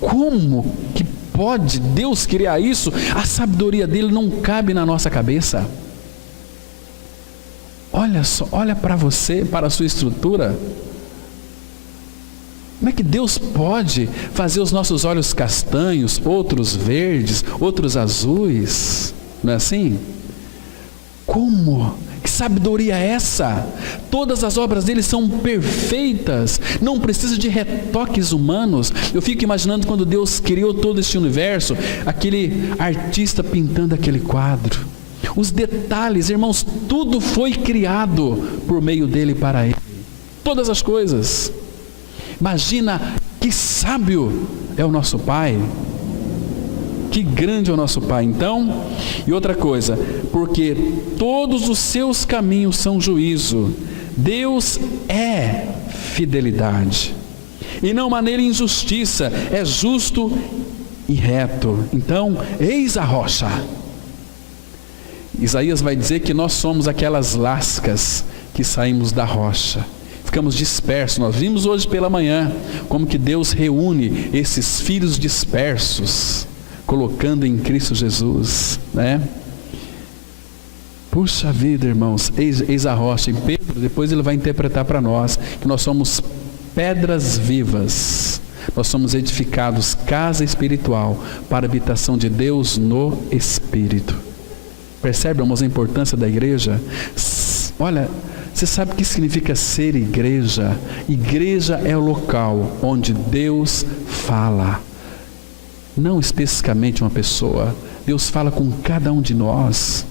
Como que pode Deus criar isso? A sabedoria dele não cabe na nossa cabeça. Olha só, olha para você, para a sua estrutura. Como é que Deus pode fazer os nossos olhos castanhos, outros verdes, outros azuis? Não é assim? Como? Que sabedoria é essa? Todas as obras dele são perfeitas, não precisa de retoques humanos. Eu fico imaginando quando Deus criou todo este universo, aquele artista pintando aquele quadro. Os detalhes, irmãos, tudo foi criado por meio dele para ele. Todas as coisas. Imagina que sábio é o nosso Pai, que grande é o nosso Pai. Então, e outra coisa, porque todos os seus caminhos são juízo, Deus é fidelidade, e não maneira injustiça, é justo e reto. Então, eis a rocha. Isaías vai dizer que nós somos aquelas lascas que saímos da rocha. Ficamos dispersos. Nós vimos hoje pela manhã como que Deus reúne esses filhos dispersos, colocando em Cristo Jesus, né? Puxa vida, irmãos, eis a rocha. E Pedro, depois ele vai interpretar para nós que nós somos pedras vivas. Nós somos edificados casa espiritual para a habitação de Deus no Espírito. Percebe, irmãos, a importância da igreja? Olha, você sabe o que significa ser igreja? Igreja é o local onde Deus fala. Não especificamente uma pessoa. Deus fala com cada um de nós.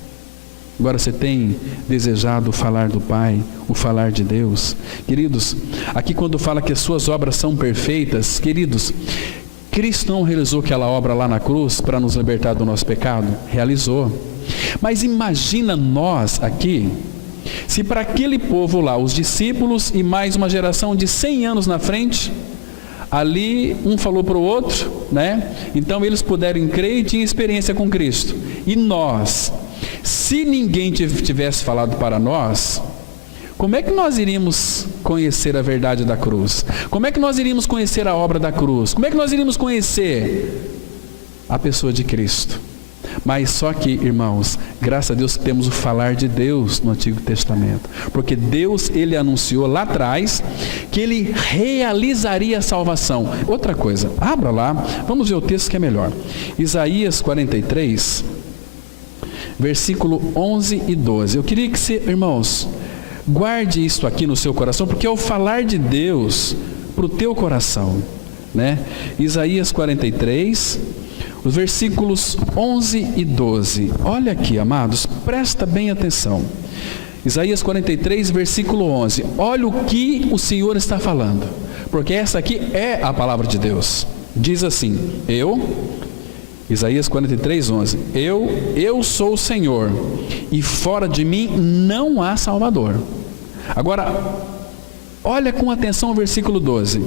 Agora você tem desejado falar do Pai, o falar de Deus? Queridos, aqui quando fala que as suas obras são perfeitas, queridos, Cristo não realizou aquela obra lá na cruz para nos libertar do nosso pecado? Realizou. Mas imagina nós aqui, se para aquele povo lá, os discípulos e mais uma geração de 100 anos na frente, ali um falou para o outro, né? Então eles puderam crer e tinham experiência com Cristo. E nós, Se ninguém tivesse falado para nós, como é que nós iríamos conhecer a verdade da cruz? Como é que nós iríamos conhecer a obra da cruz? Como é que nós iríamos conhecer a pessoa de Cristo? Mas só que, irmãos, graças a Deus que temos o falar de Deus no Antigo Testamento, porque Deus, Ele anunciou lá atrás que Ele realizaria a salvação. Outra coisa, abra lá, vamos ver o texto que é melhor. Isaías 43, versículo 11 e 12. Eu queria que você, irmãos, guarde isso aqui no seu coração, porque é o falar de Deus para o teu coração, né? Isaías 43, os versículos 11 e 12. Olha aqui, amados, presta bem atenção. Isaías 43, versículo 11. Olha o que o Senhor está falando, porque essa aqui é a palavra de Deus. Diz assim: Isaías 43, 11. Eu sou o Senhor, e fora de mim não há Salvador. Agora, olha com atenção o versículo 12.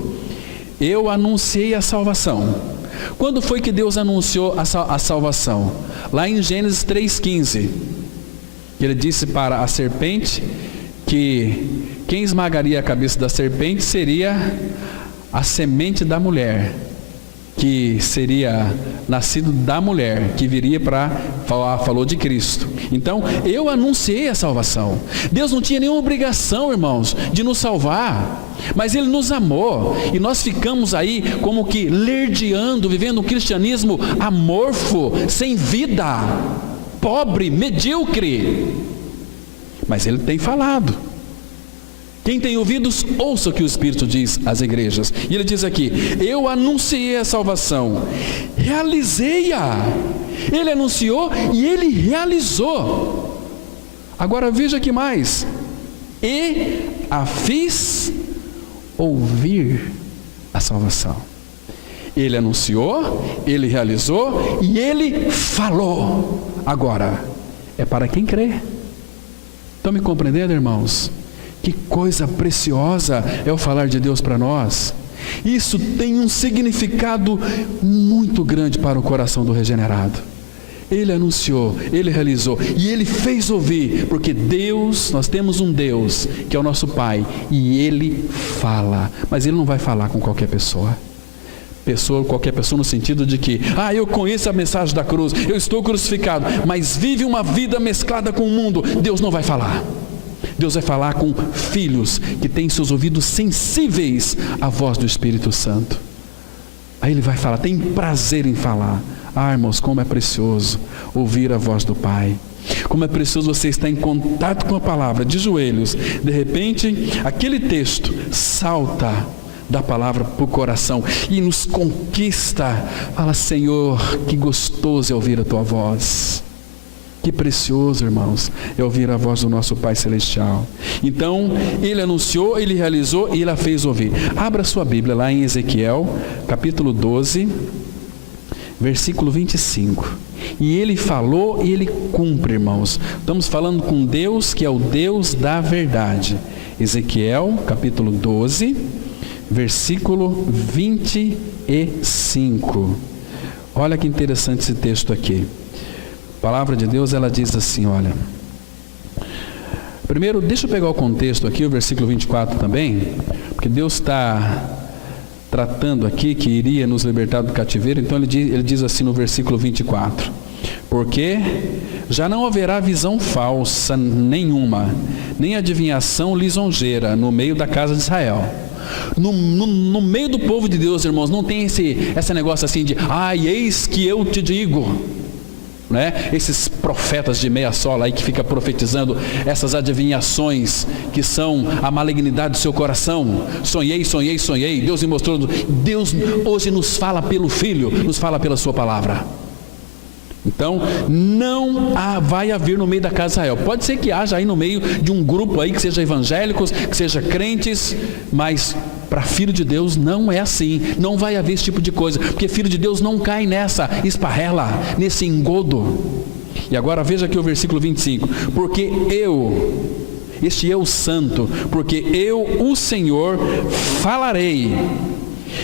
Eu anunciei a salvação. Quando foi que Deus anunciou a salvação? Lá em Gênesis 3,15. Ele disse para a serpente que quem esmagaria a cabeça da serpente seria a semente da mulher, que seria nascido da mulher, que viria para falar, falou de Cristo. Então, eu anunciei a salvação. Deus não tinha nenhuma obrigação, irmãos, de nos salvar, mas Ele nos amou, e nós ficamos aí como que lerdeando, vivendo um cristianismo amorfo, sem vida, pobre, medíocre. Mas Ele tem falado. Quem tem ouvidos, ouça o que o Espírito diz às igrejas. E ele diz aqui: eu anunciei a salvação, realizei-a. Ele anunciou e Ele realizou. Agora veja que mais: e a fiz ouvir a salvação. Ele anunciou, Ele realizou e Ele falou. Agora, é para quem crê. Estão me compreendendo, irmãos? Que coisa preciosa é o falar de Deus para nós. Isso tem um significado muito grande para o coração do regenerado. Ele anunciou, Ele realizou e Ele fez ouvir, porque Deus, nós temos um Deus que é o nosso Pai, e Ele fala, mas Ele não vai falar com qualquer pessoa. Qualquer pessoa no sentido de que, eu conheço a mensagem da cruz, eu estou crucificado, mas vive uma vida mesclada com o mundo. Deus não vai falar. Deus vai falar com filhos que têm seus ouvidos sensíveis à voz do Espírito Santo. Aí Ele vai falar, tem prazer em falar. Irmãos, como é precioso ouvir a voz do Pai. Como é precioso você estar em contato com a palavra, de joelhos. De repente, aquele texto salta da palavra para o coração e nos conquista. Fala: Senhor, que gostoso é ouvir a Tua voz. Que precioso, irmãos, é ouvir a voz do nosso Pai Celestial. Então, Ele anunciou, Ele realizou e Ele a fez ouvir. Abra sua Bíblia lá em Ezequiel, capítulo 12, versículo 25. E Ele falou e Ele cumpre, irmãos. Estamos falando com Deus, que é o Deus da verdade. Ezequiel, capítulo 12, versículo 25. Olha que interessante esse texto aqui. A palavra de Deus, ela diz assim, olha. Primeiro, deixa eu pegar o contexto aqui, o versículo 24 também, porque Deus está tratando aqui que iria nos libertar do cativeiro. Então ele diz assim no versículo 24: porque já não haverá visão falsa nenhuma, nem adivinhação lisonjeira no meio da casa de Israel. No meio do povo de Deus, irmãos, não tem esse negócio assim de, eis que eu te digo. Né? Esses profetas de meia sola aí que fica profetizando essas adivinhações que são a malignidade do seu coração. Sonhei, Deus me mostrou. Deus hoje nos fala pelo Filho, nos fala pela sua palavra. Então, não vai haver no meio da casa de Israel. Pode ser que haja aí no meio de um grupo aí que seja evangélicos, que seja crentes, mas para filho de Deus não é assim. Não vai haver esse tipo de coisa, porque filho de Deus não cai nessa esparrela, nesse engodo. E agora veja aqui o versículo 25: porque este eu santo, porque eu, o Senhor, falarei,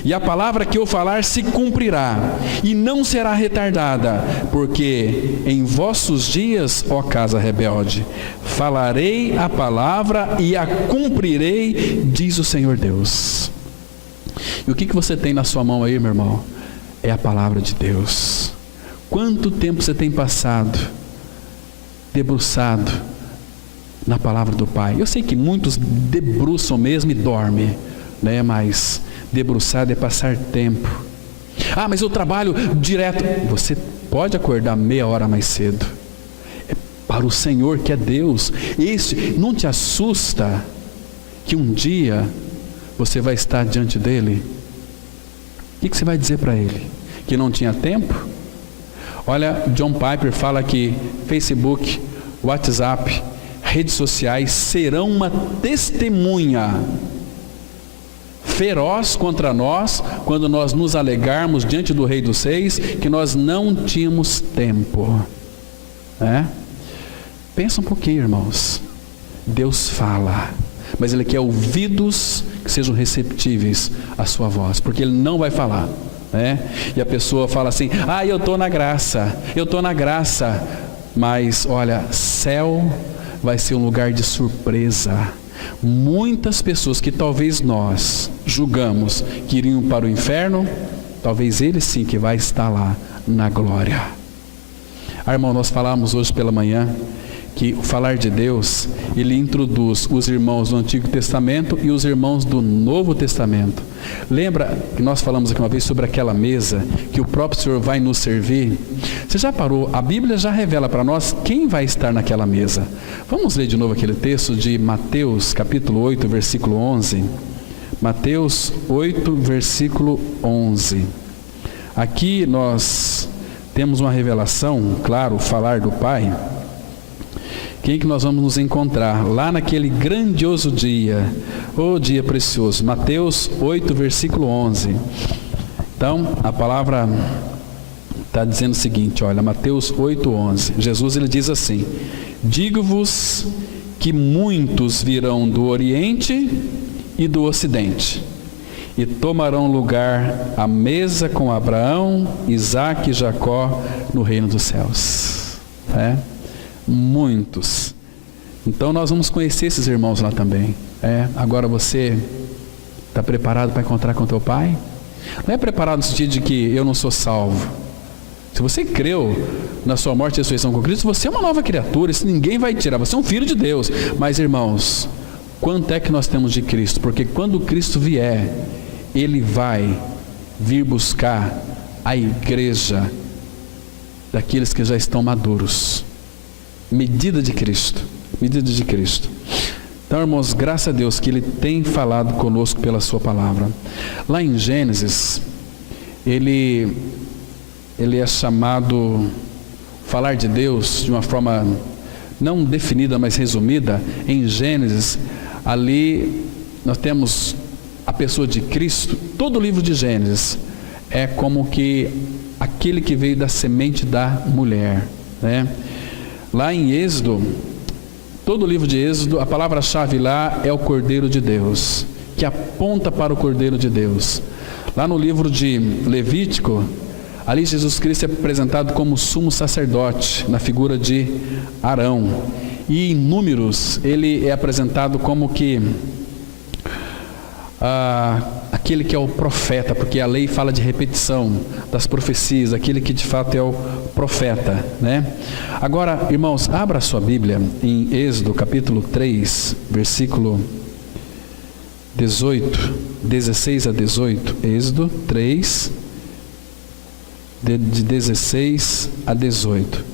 e a palavra que eu falar se cumprirá, e não será retardada, porque em vossos dias, ó casa rebelde, falarei a palavra e a cumprirei, diz o Senhor Deus. E o que você tem na sua mão aí, meu irmão? É a palavra de Deus. Quanto tempo você tem passado debruçado na palavra do Pai? Eu sei que muitos debruçam mesmo e dormem, né? Mas debruçado é passar tempo. Ah, mas eu trabalho direto. Você pode acordar meia hora mais cedo. É para o Senhor, que é Deus. Isso não te assusta que um dia você vai estar diante dele? O que você vai dizer para ele? Que não tinha tempo? Olha, John Piper fala que Facebook, WhatsApp, redes sociais serão uma testemunha feroz contra nós, quando nós nos alegarmos diante do Rei dos Reis que nós não tínhamos tempo. Pensa um pouquinho, irmãos. Deus fala, mas Ele quer ouvidos que sejam receptíveis à sua voz, porque Ele não vai falar, e a pessoa fala assim: ah, eu estou na graça, mas olha, céu vai ser um lugar de surpresa. Muitas pessoas que talvez nós julgamos que iriam para o inferno, talvez ele sim que vai estar lá na glória. Irmão, nós falamos hoje pela manhã que o falar de Deus, ele introduz os irmãos do Antigo Testamento e os irmãos do Novo Testamento. Lembra que nós falamos aqui uma vez sobre aquela mesa que o próprio Senhor vai nos servir? Você já parou? A Bíblia já revela para nós quem vai estar naquela mesa. Vamos ler de novo aquele texto de Mateus capítulo 8, versículo 11. Mateus 8, versículo 11. Aqui nós temos uma revelação, claro, falar do Pai. Quem que nós vamos nos encontrar lá naquele grandioso dia, dia precioso? Mateus 8, versículo 11. Então, a palavra está dizendo o seguinte, olha, Mateus 8, 11. Jesus, ele diz assim: digo-vos que muitos virão do Oriente e do Ocidente, e tomarão lugar à mesa com Abraão, Isaque e Jacó no reino dos céus. Muitos. Então nós vamos conhecer esses irmãos lá também. Agora você está preparado para encontrar com teu Pai? Não é preparado no sentido de que eu não sou salvo. Se você creu na sua morte e ressurreição com Cristo, você é uma nova criatura, isso ninguém vai tirar, você é um filho de Deus. Mas irmãos, quanto é que nós temos de Cristo? Porque quando Cristo vier, Ele vai vir buscar a igreja daqueles que já estão maduros. Medida de Cristo. Então, irmãos, graças a Deus que Ele tem falado conosco pela sua palavra. Lá em Gênesis, ele é chamado, falar de Deus de uma forma não definida, mas resumida. Em Gênesis, ali nós temos a pessoa de Cristo. Todo o livro de Gênesis é como que aquele que veio da semente da mulher, Lá em Êxodo, todo o livro de Êxodo, a palavra-chave lá é o Cordeiro de Deus, que aponta para o Cordeiro de Deus. Lá no livro de Levítico, ali Jesus Cristo é apresentado como sumo sacerdote, na figura de Arão. E em Números, ele é apresentado como que aquele que é o profeta, porque a lei fala de repetição das profecias, aquele que de fato é o profeta, Agora, irmãos, abra a sua Bíblia em Êxodo capítulo 3, versículo 18, 16 a 18, Êxodo 3, de 16 a 18.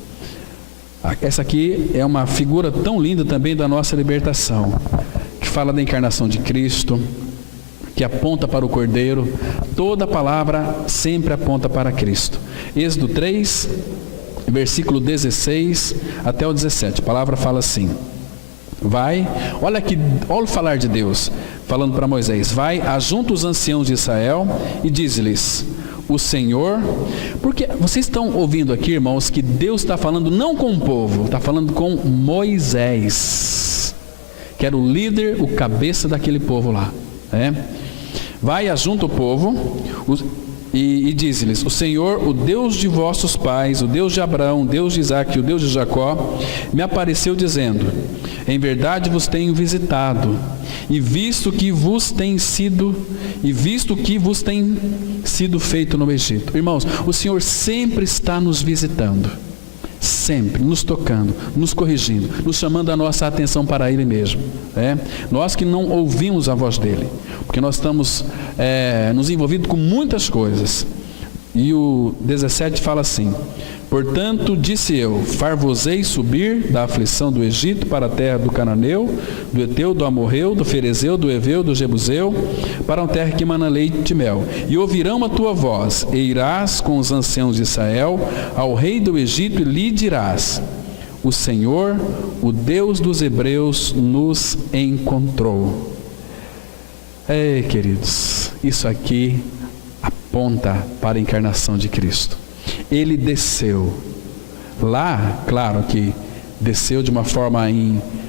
Essa aqui é uma figura tão linda também da nossa libertação, que fala da encarnação de Cristo, que aponta para o Cordeiro. Toda palavra sempre aponta para Cristo. Êxodo 3, versículo 16 até o 17, a palavra fala assim: olha o falar de Deus, falando para Moisés: vai, ajunta os anciãos de Israel e diz-lhes: o Senhor, porque vocês estão ouvindo aqui, irmãos, que Deus está falando não com o povo, está falando com Moisés, que era o líder, o cabeça daquele povo lá, Vai ajunta o povo e diz-lhes: o Senhor, o Deus de vossos pais, o Deus de Abraão, o Deus de Isaque e o Deus de Jacó, me apareceu dizendo: em verdade vos tenho visitado, e visto que vos tem sido feito no Egito. Irmãos, o Senhor sempre está nos visitando, sempre nos tocando, nos corrigindo, nos chamando a nossa atenção para Ele mesmo. Nós que não ouvimos a voz dEle, porque nós estamos nos envolvidos com muitas coisas. E o 17 fala assim: portanto, disse eu, far-vos-ei subir da aflição do Egito para a terra do Cananeu, do Eteu, do Amorreu, do Ferezeu, do Eveu, do Jebuseu, para uma terra que mana leite e mel. E ouvirão a tua voz, e irás com os anciãos de Israel ao rei do Egito e lhe dirás: o Senhor, o Deus dos hebreus, nos encontrou. Ei, queridos, isso aqui aponta para a encarnação de Cristo. Ele desceu. Lá, claro que desceu de uma forma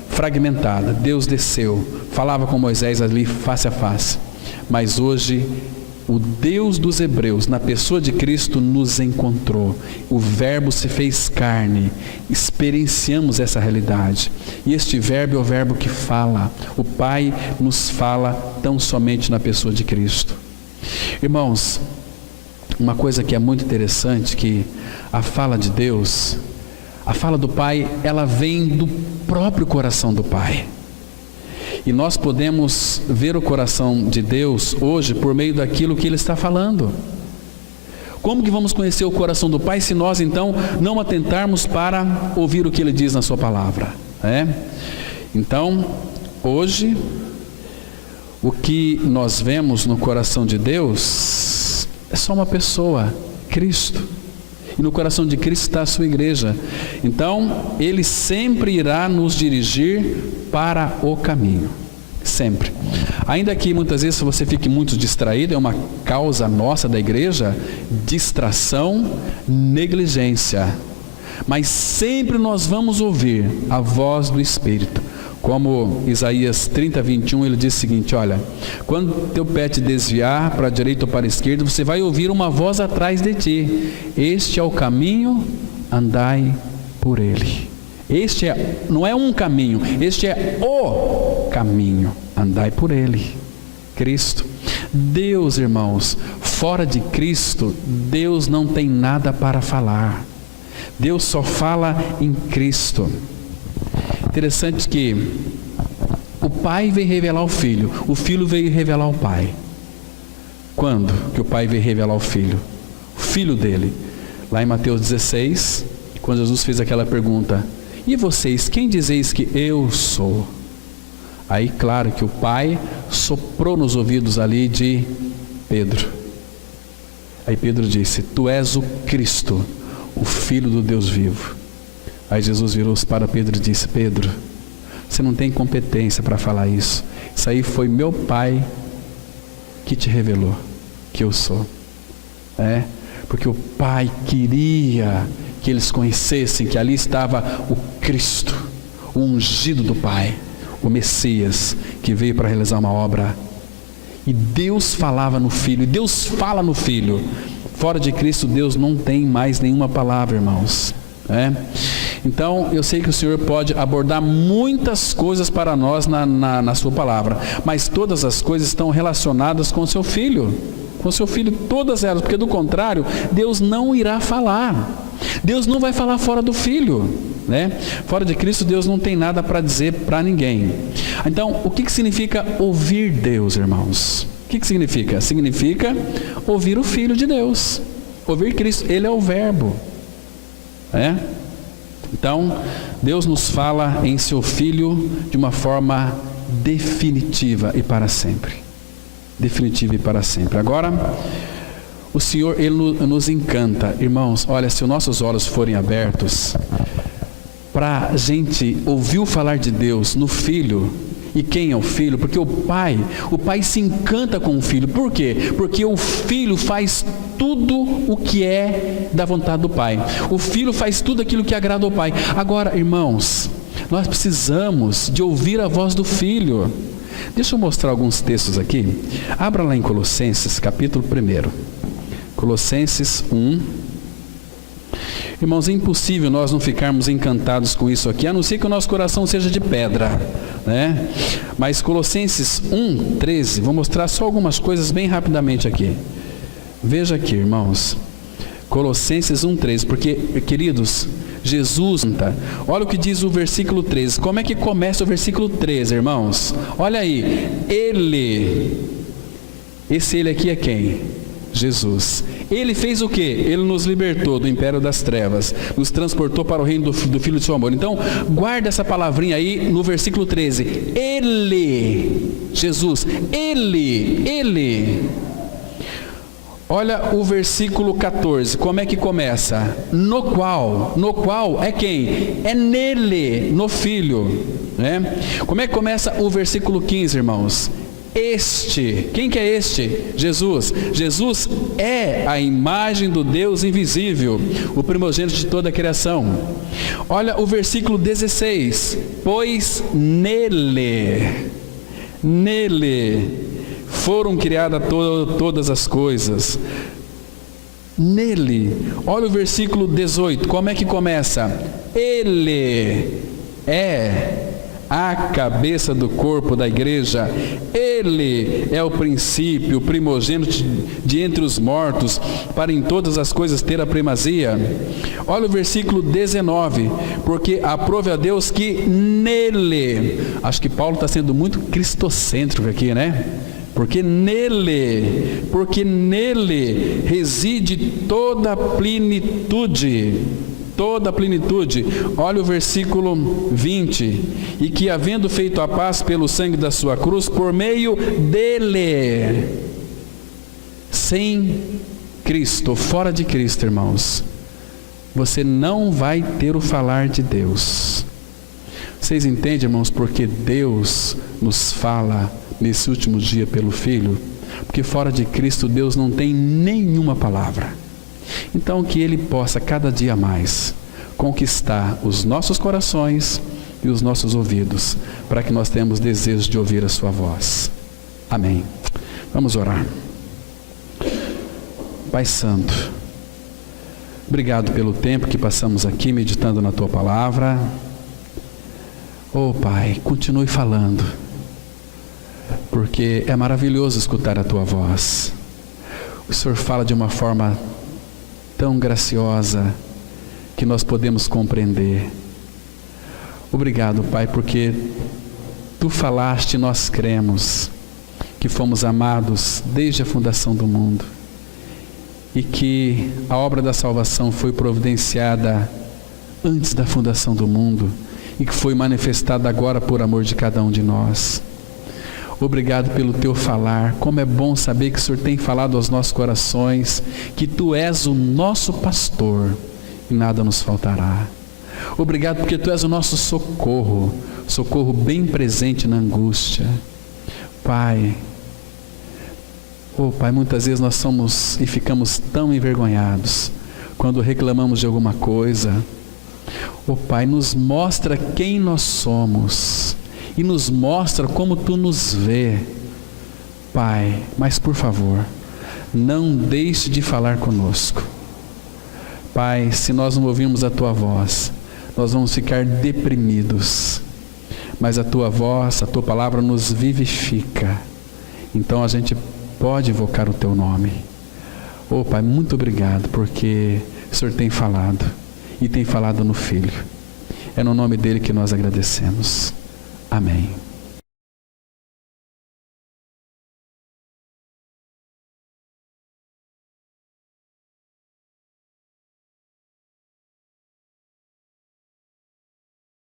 fragmentada. Deus desceu, falava com Moisés ali face a face. Mas hoje, o Deus dos hebreus, na pessoa de Cristo, nos encontrou. O Verbo se fez carne. Experienciamos essa realidade. E este Verbo é o Verbo que fala. O Pai nos fala tão somente na pessoa de Cristo. Irmãos, uma coisa que é muito interessante, que a fala de Deus, a fala do Pai, ela vem do próprio coração do Pai. E nós podemos ver o coração de Deus hoje por meio daquilo que Ele está falando. Como que vamos conhecer o coração do Pai se nós então não atentarmos para ouvir o que Ele diz na sua palavra? Então, hoje, o que nós vemos no coração de Deus é só uma pessoa, Cristo. E no coração de Cristo está a sua igreja. Então, Ele sempre irá nos dirigir para o caminho. Sempre. Ainda que muitas vezes você fique muito distraído, é uma causa nossa da igreja, distração, negligência. Mas sempre nós vamos ouvir a voz do Espírito. Como Isaías 30, 21, ele diz o seguinte: olha, quando teu pé te desviar para a direita ou para a esquerda, você vai ouvir uma voz atrás de ti: este é o caminho, andai por ele. Este não é um caminho, este é o caminho, andai por ele. Cristo. Deus, irmãos, fora de Cristo, Deus não tem nada para falar. Deus só fala em Cristo. Interessante que o Pai veio revelar o Filho, o Filho veio revelar o Pai. Quando que o Pai veio revelar o Filho? O Filho dele. Lá em Mateus 16, quando Jesus fez aquela pergunta: e vocês, quem dizeis que eu sou? Aí, claro que o Pai soprou nos ouvidos ali de Pedro. Aí Pedro disse: tu és o Cristo, o Filho do Deus vivo. Aí Jesus virou-se para Pedro e disse: Pedro, você não tem competência para falar isso. Isso aí foi meu Pai que te revelou que eu sou. Porque o Pai queria que eles conhecessem que ali estava o Cristo, o ungido do Pai, o Messias, que veio para realizar uma obra. E Deus falava no Filho, e Deus fala no Filho. Fora de Cristo, Deus não tem mais nenhuma palavra, irmãos. Então, eu sei que o Senhor pode abordar muitas coisas para nós na sua palavra, mas todas as coisas estão relacionadas com o seu Filho. Com o seu Filho, todas elas, porque do contrário, Deus não irá falar. Deus não vai falar fora do Filho, Fora de Cristo, Deus não tem nada para dizer para ninguém. Então, o que significa ouvir Deus, irmãos? O que significa? Significa ouvir o Filho de Deus, ouvir Cristo. Ele é o Verbo. Então, Deus nos fala em seu Filho de uma forma definitiva e para sempre. Definitiva e para sempre. Agora, o Senhor, Ele nos encanta. Irmãos, olha, se os nossos olhos forem abertos para a gente ouvir falar de Deus no Filho. E quem é o Filho? Porque o Pai se encanta com o Filho. Por quê? Porque o Filho faz tudo o que é da vontade do Pai. O Filho faz tudo aquilo que agrada ao Pai. Agora, irmãos, nós precisamos de ouvir a voz do Filho. Deixa eu mostrar alguns textos aqui. Abra lá em Colossenses, capítulo 1. Colossenses 1. Irmãos, é impossível nós não ficarmos encantados com isso aqui, a não ser que o nosso coração seja de pedra, né? Mas Colossenses 1, 13, vou mostrar só algumas coisas bem rapidamente aqui. Veja aqui, irmãos, Colossenses 1, 13, porque, queridos, Jesus, olha o que diz o versículo 13. Como é que começa o versículo 13, irmãos? Olha aí, esse ele aqui é quem? Jesus. Ele fez o quê? Ele nos libertou do império das trevas, nos transportou para o reino do Filho de seu amor. Então, guarda essa palavrinha aí no versículo 13. Ele, Jesus, Ele. Olha o versículo 14, como é que começa? No qual é quem? É nele, no Filho, né? Como é que começa o versículo 15, irmãos? Quem que é este? Jesus. Jesus é a imagem do Deus invisível, o primogênito de toda a criação. Olha o versículo 16, pois nele foram criadas todas as coisas. Nele. Olha o versículo 18, como é que começa? Ele é a cabeça do corpo da igreja. Ele é o princípio, o primogênito de entre os mortos, para em todas as coisas ter a primazia. Olha o versículo 19, porque aprove a Deus que nele, acho que Paulo está sendo muito cristocêntrico aqui, né? Porque nele reside toda a plenitude. Olha o versículo 20, e que havendo feito a paz pelo sangue da sua cruz, por meio dele, sem Cristo, fora de Cristo, irmãos, você não vai ter o falar de Deus. Vocês entendem, irmãos, porque Deus nos fala nesse último dia pelo Filho? Porque fora de Cristo Deus não tem nenhuma palavra. Então que Ele possa cada dia mais conquistar os nossos corações e os nossos ouvidos, para que nós tenhamos desejo de ouvir a sua voz. Amém. Vamos orar. Pai Santo, obrigado pelo tempo que passamos aqui meditando na Tua Palavra. Oh Pai, continue falando, porque é maravilhoso escutar a Tua voz. O Senhor fala de uma forma tão graciosa que nós podemos compreender. Obrigado, Pai, porque Tu falaste e nós cremos que fomos amados desde a fundação do mundo e que a obra da salvação foi providenciada antes da fundação do mundo e que foi manifestada agora por amor de cada um de nós. Obrigado pelo Teu falar. Como é bom saber que o Senhor tem falado aos nossos corações, que Tu és o nosso pastor e nada nos faltará. Obrigado porque Tu és o nosso socorro bem presente na angústia. Pai, oh Pai, muitas vezes nós somos e ficamos tão envergonhados quando reclamamos de alguma coisa. Oh Pai, nos mostra quem nós somos e nos mostra como Tu nos vê, Pai. Mas por favor, não deixe de falar conosco, Pai. Se nós não ouvirmos a Tua voz, nós vamos ficar deprimidos, mas a Tua voz, a Tua palavra nos vivifica. Então a gente pode invocar o Teu nome. Oh Pai, muito obrigado, porque o Senhor tem falado e tem falado no Filho. É no nome dele que nós agradecemos. Amém.